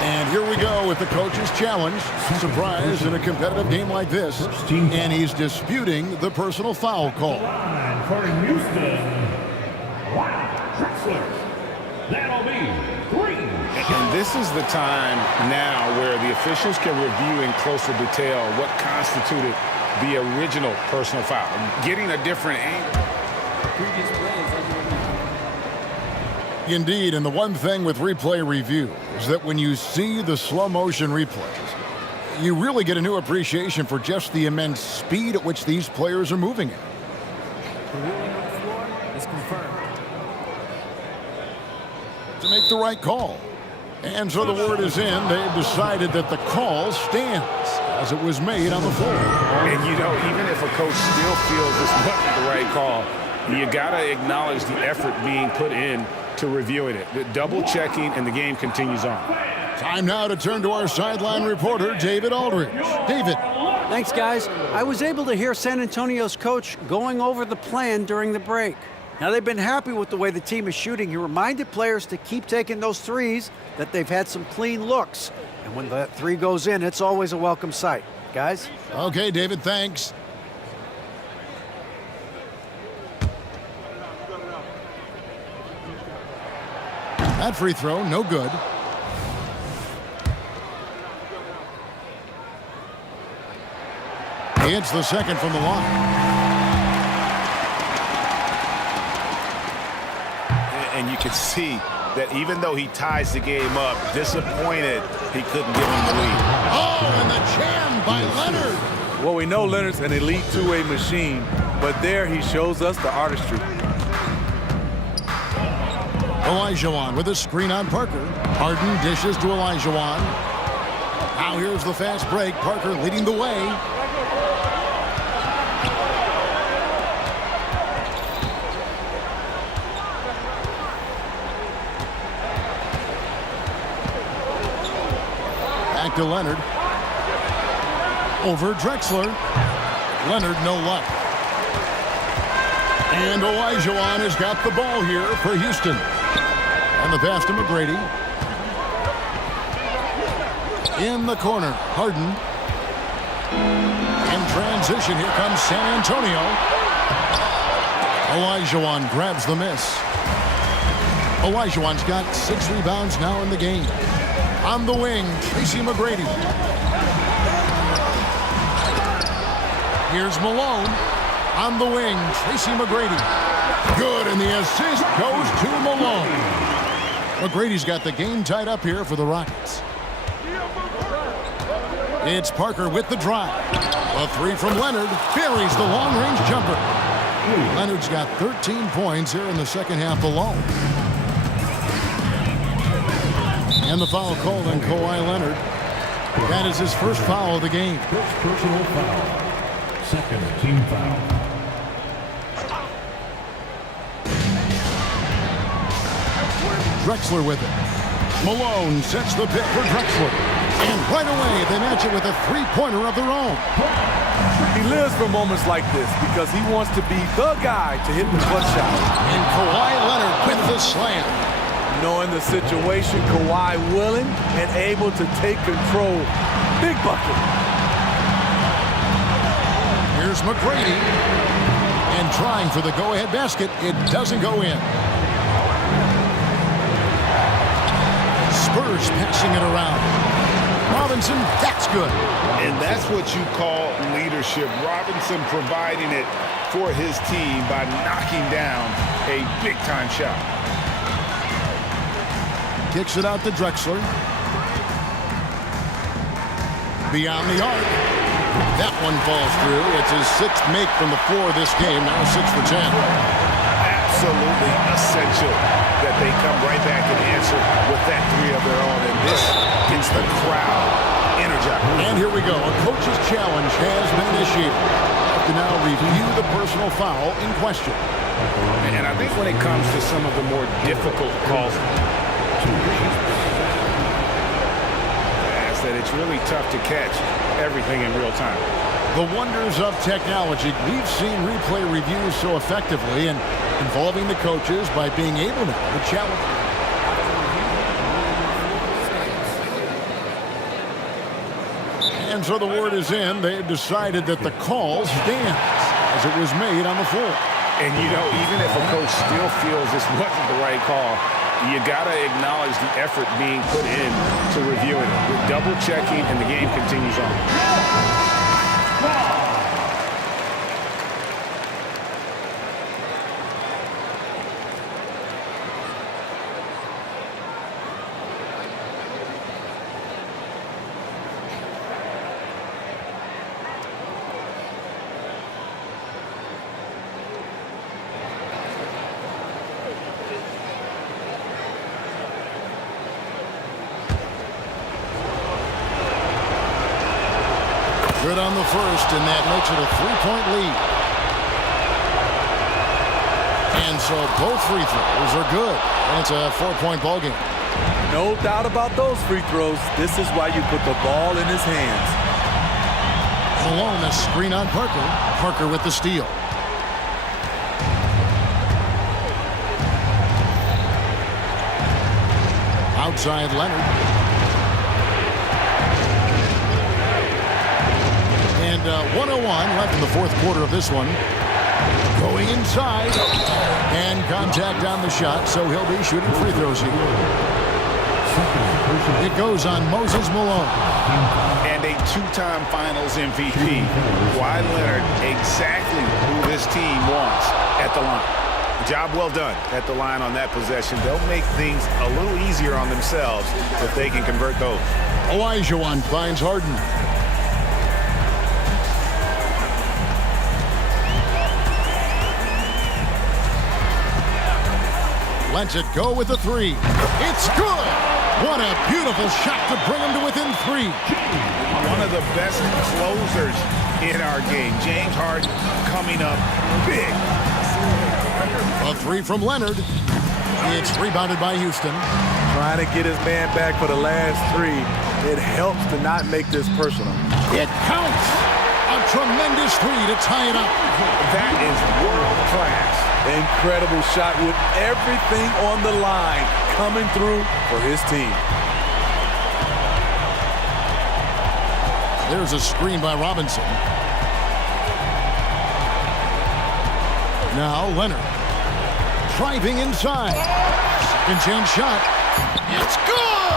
And here we go with the coach's challenge. Surprise in a competitive game like this. And he's disputing the personal foul call. For Houston, Drexler. That'll be 3. And this is the time now where the officials can review in closer detail what constituted the original personal foul. Getting a different angle. Indeed, and the one thing with replay review is that when you see the slow motion replays, you really get a new appreciation for just the immense speed at which these players are moving at. The ruling on the floor is confirmed. To make the right call. And so the word is in. They've decided that the call stands as it was made on the floor. And you know, even if a coach still feels this wasn't the right call, you got to acknowledge the effort being put in to reviewing it. The double checking, and the game continues on. Time now to turn to our sideline reporter, David Aldridge. David. Thanks, guys. I was able to hear San Antonio's coach going over the plan during the break. Now, they've been happy with the way the team is shooting. He reminded players to keep taking those threes, that they've had some clean looks. And when that three goes in, it's always a welcome sight. Guys? Okay, David, thanks. That free throw, no good. He hits the second from the line. And you can see that even though he ties the game up, disappointed he couldn't give him the lead. Oh, and the jam by Leonard. Well, we know Leonard's an elite two-way machine, but there he shows us the artistry. Olajuwon with a screen on Parker. Harden dishes to Olajuwon. Now here's the fast break. Parker leading the way. Back to Leonard. Over Drexler. Leonard, no luck. And Olajuwon has got the ball here for Houston. And the pass to McGrady. In the corner, Harden. In transition, here comes San Antonio. Olajuwon grabs the miss. Olajuwon's got 6 rebounds now in the game. On the wing, Tracy McGrady. Here's Malone. On the wing, Tracy McGrady. Good, and the assist goes to Malone. McGrady's got the game tied up here for the Rockets. It's Parker with the drive. A three from Leonard buries the long-range jumper. Leonard's got 13 points here in the second half alone. And the foul called on Kawhi Leonard. That is his first foul of the game. First personal foul. Second team foul. Drexler with it. Malone sets the pick for Drexler. And right away, they match it with a three-pointer of their own. He lives for moments like this because he wants to be the guy to hit the clutch shot. And Kawhi Leonard with the slam. Knowing the situation, Kawhi willing and able to take control. Big bucket. Here's McGrady. And trying for the go-ahead basket. It doesn't go in. Spurs passing it around. Robinson, that's good. And that's what you call leadership. Robinson providing it for his team by knocking down a big-time shot. Kicks it out to Drexler. Beyond the arc. That one falls through. It's his 6th make from the floor this game. Now 6 for 10. Absolutely essential that they come right back and answer with that 3 of their own. And this gets the crowd energized. And here we go. A coach's challenge has been initiated. To now review the personal foul in question. And I think when it comes to some of the more difficult calls, that it's really tough to catch everything in real time. The wonders of technology. We've seen replay reviews so effectively and involving the coaches by being able to challenge. And so the word is in. They've decided that the call stands as it was made on the floor. And, you know, even if a coach still feels this wasn't the right call, you got to acknowledge the effort being put in to reviewing it. With double checking, and the game continues on. Good on the first, and that makes it a 3-point lead. And so both free throws are good, and it's a 4-point ball game. No doubt about those free throws. This is why you put the ball in his hands. Malone, a screen on Parker. Parker with the steal. Outside Leonard. And 1:01 left in the 4th quarter of this one. Going inside. And contact on the shot, so he'll be shooting free throws here. It goes on Moses Malone. And a 2-time Finals MVP. Kawhi Leonard, exactly who this team wants at the line. Job well done at the line on that possession. They'll make things a little easier on themselves if they can convert those. Olajuwon finds Harden. Lets it go with the 3. It's good! What a beautiful shot to bring him to within 3. One of the best closers in our game. James Harden coming up big. A 3 from Leonard. It's rebounded by Houston. Trying to get his man back for the last 3. It helps to not make this personal. It counts! A tremendous 3 to tie it up. That is world class. Incredible shot with everything on the line coming through for his team. There's a screen by Robinson. Now Leonard. Driving inside. Second chance shot. It's good!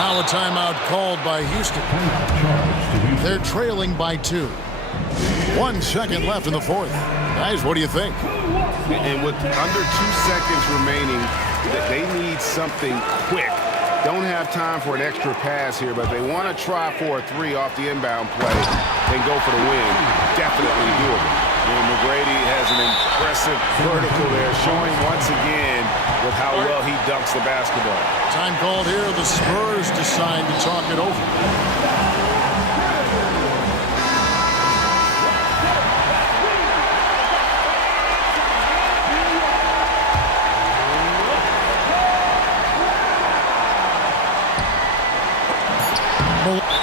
Now a timeout called by Houston. They're trailing by 2. 1 second left in the 4th. Guys, what do you think? And with under 2 seconds remaining, they need something quick. Don't have time for an extra pass here, but they want to try for a 3 off the inbound play and go for the win. Definitely doable. And McGrady has an impressive vertical there, showing once again with how well he dunks the basketball. Time called here. The Spurs decide to talk it over.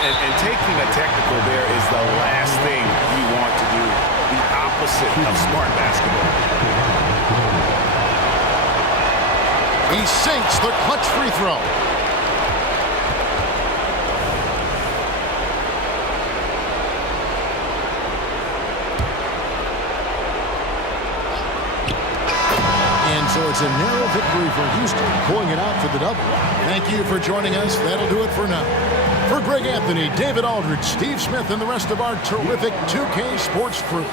And taking a technical there is the last thing we want to do. The opposite of smart basketball. He sinks the clutch free throw. And so It's a narrow victory for Houston, pulling it out for the double. Thank you for joining us. That'll do it for now. For Greg Anthony, David Aldridge, Steve Smith, and the rest of our terrific 2K Sports crew.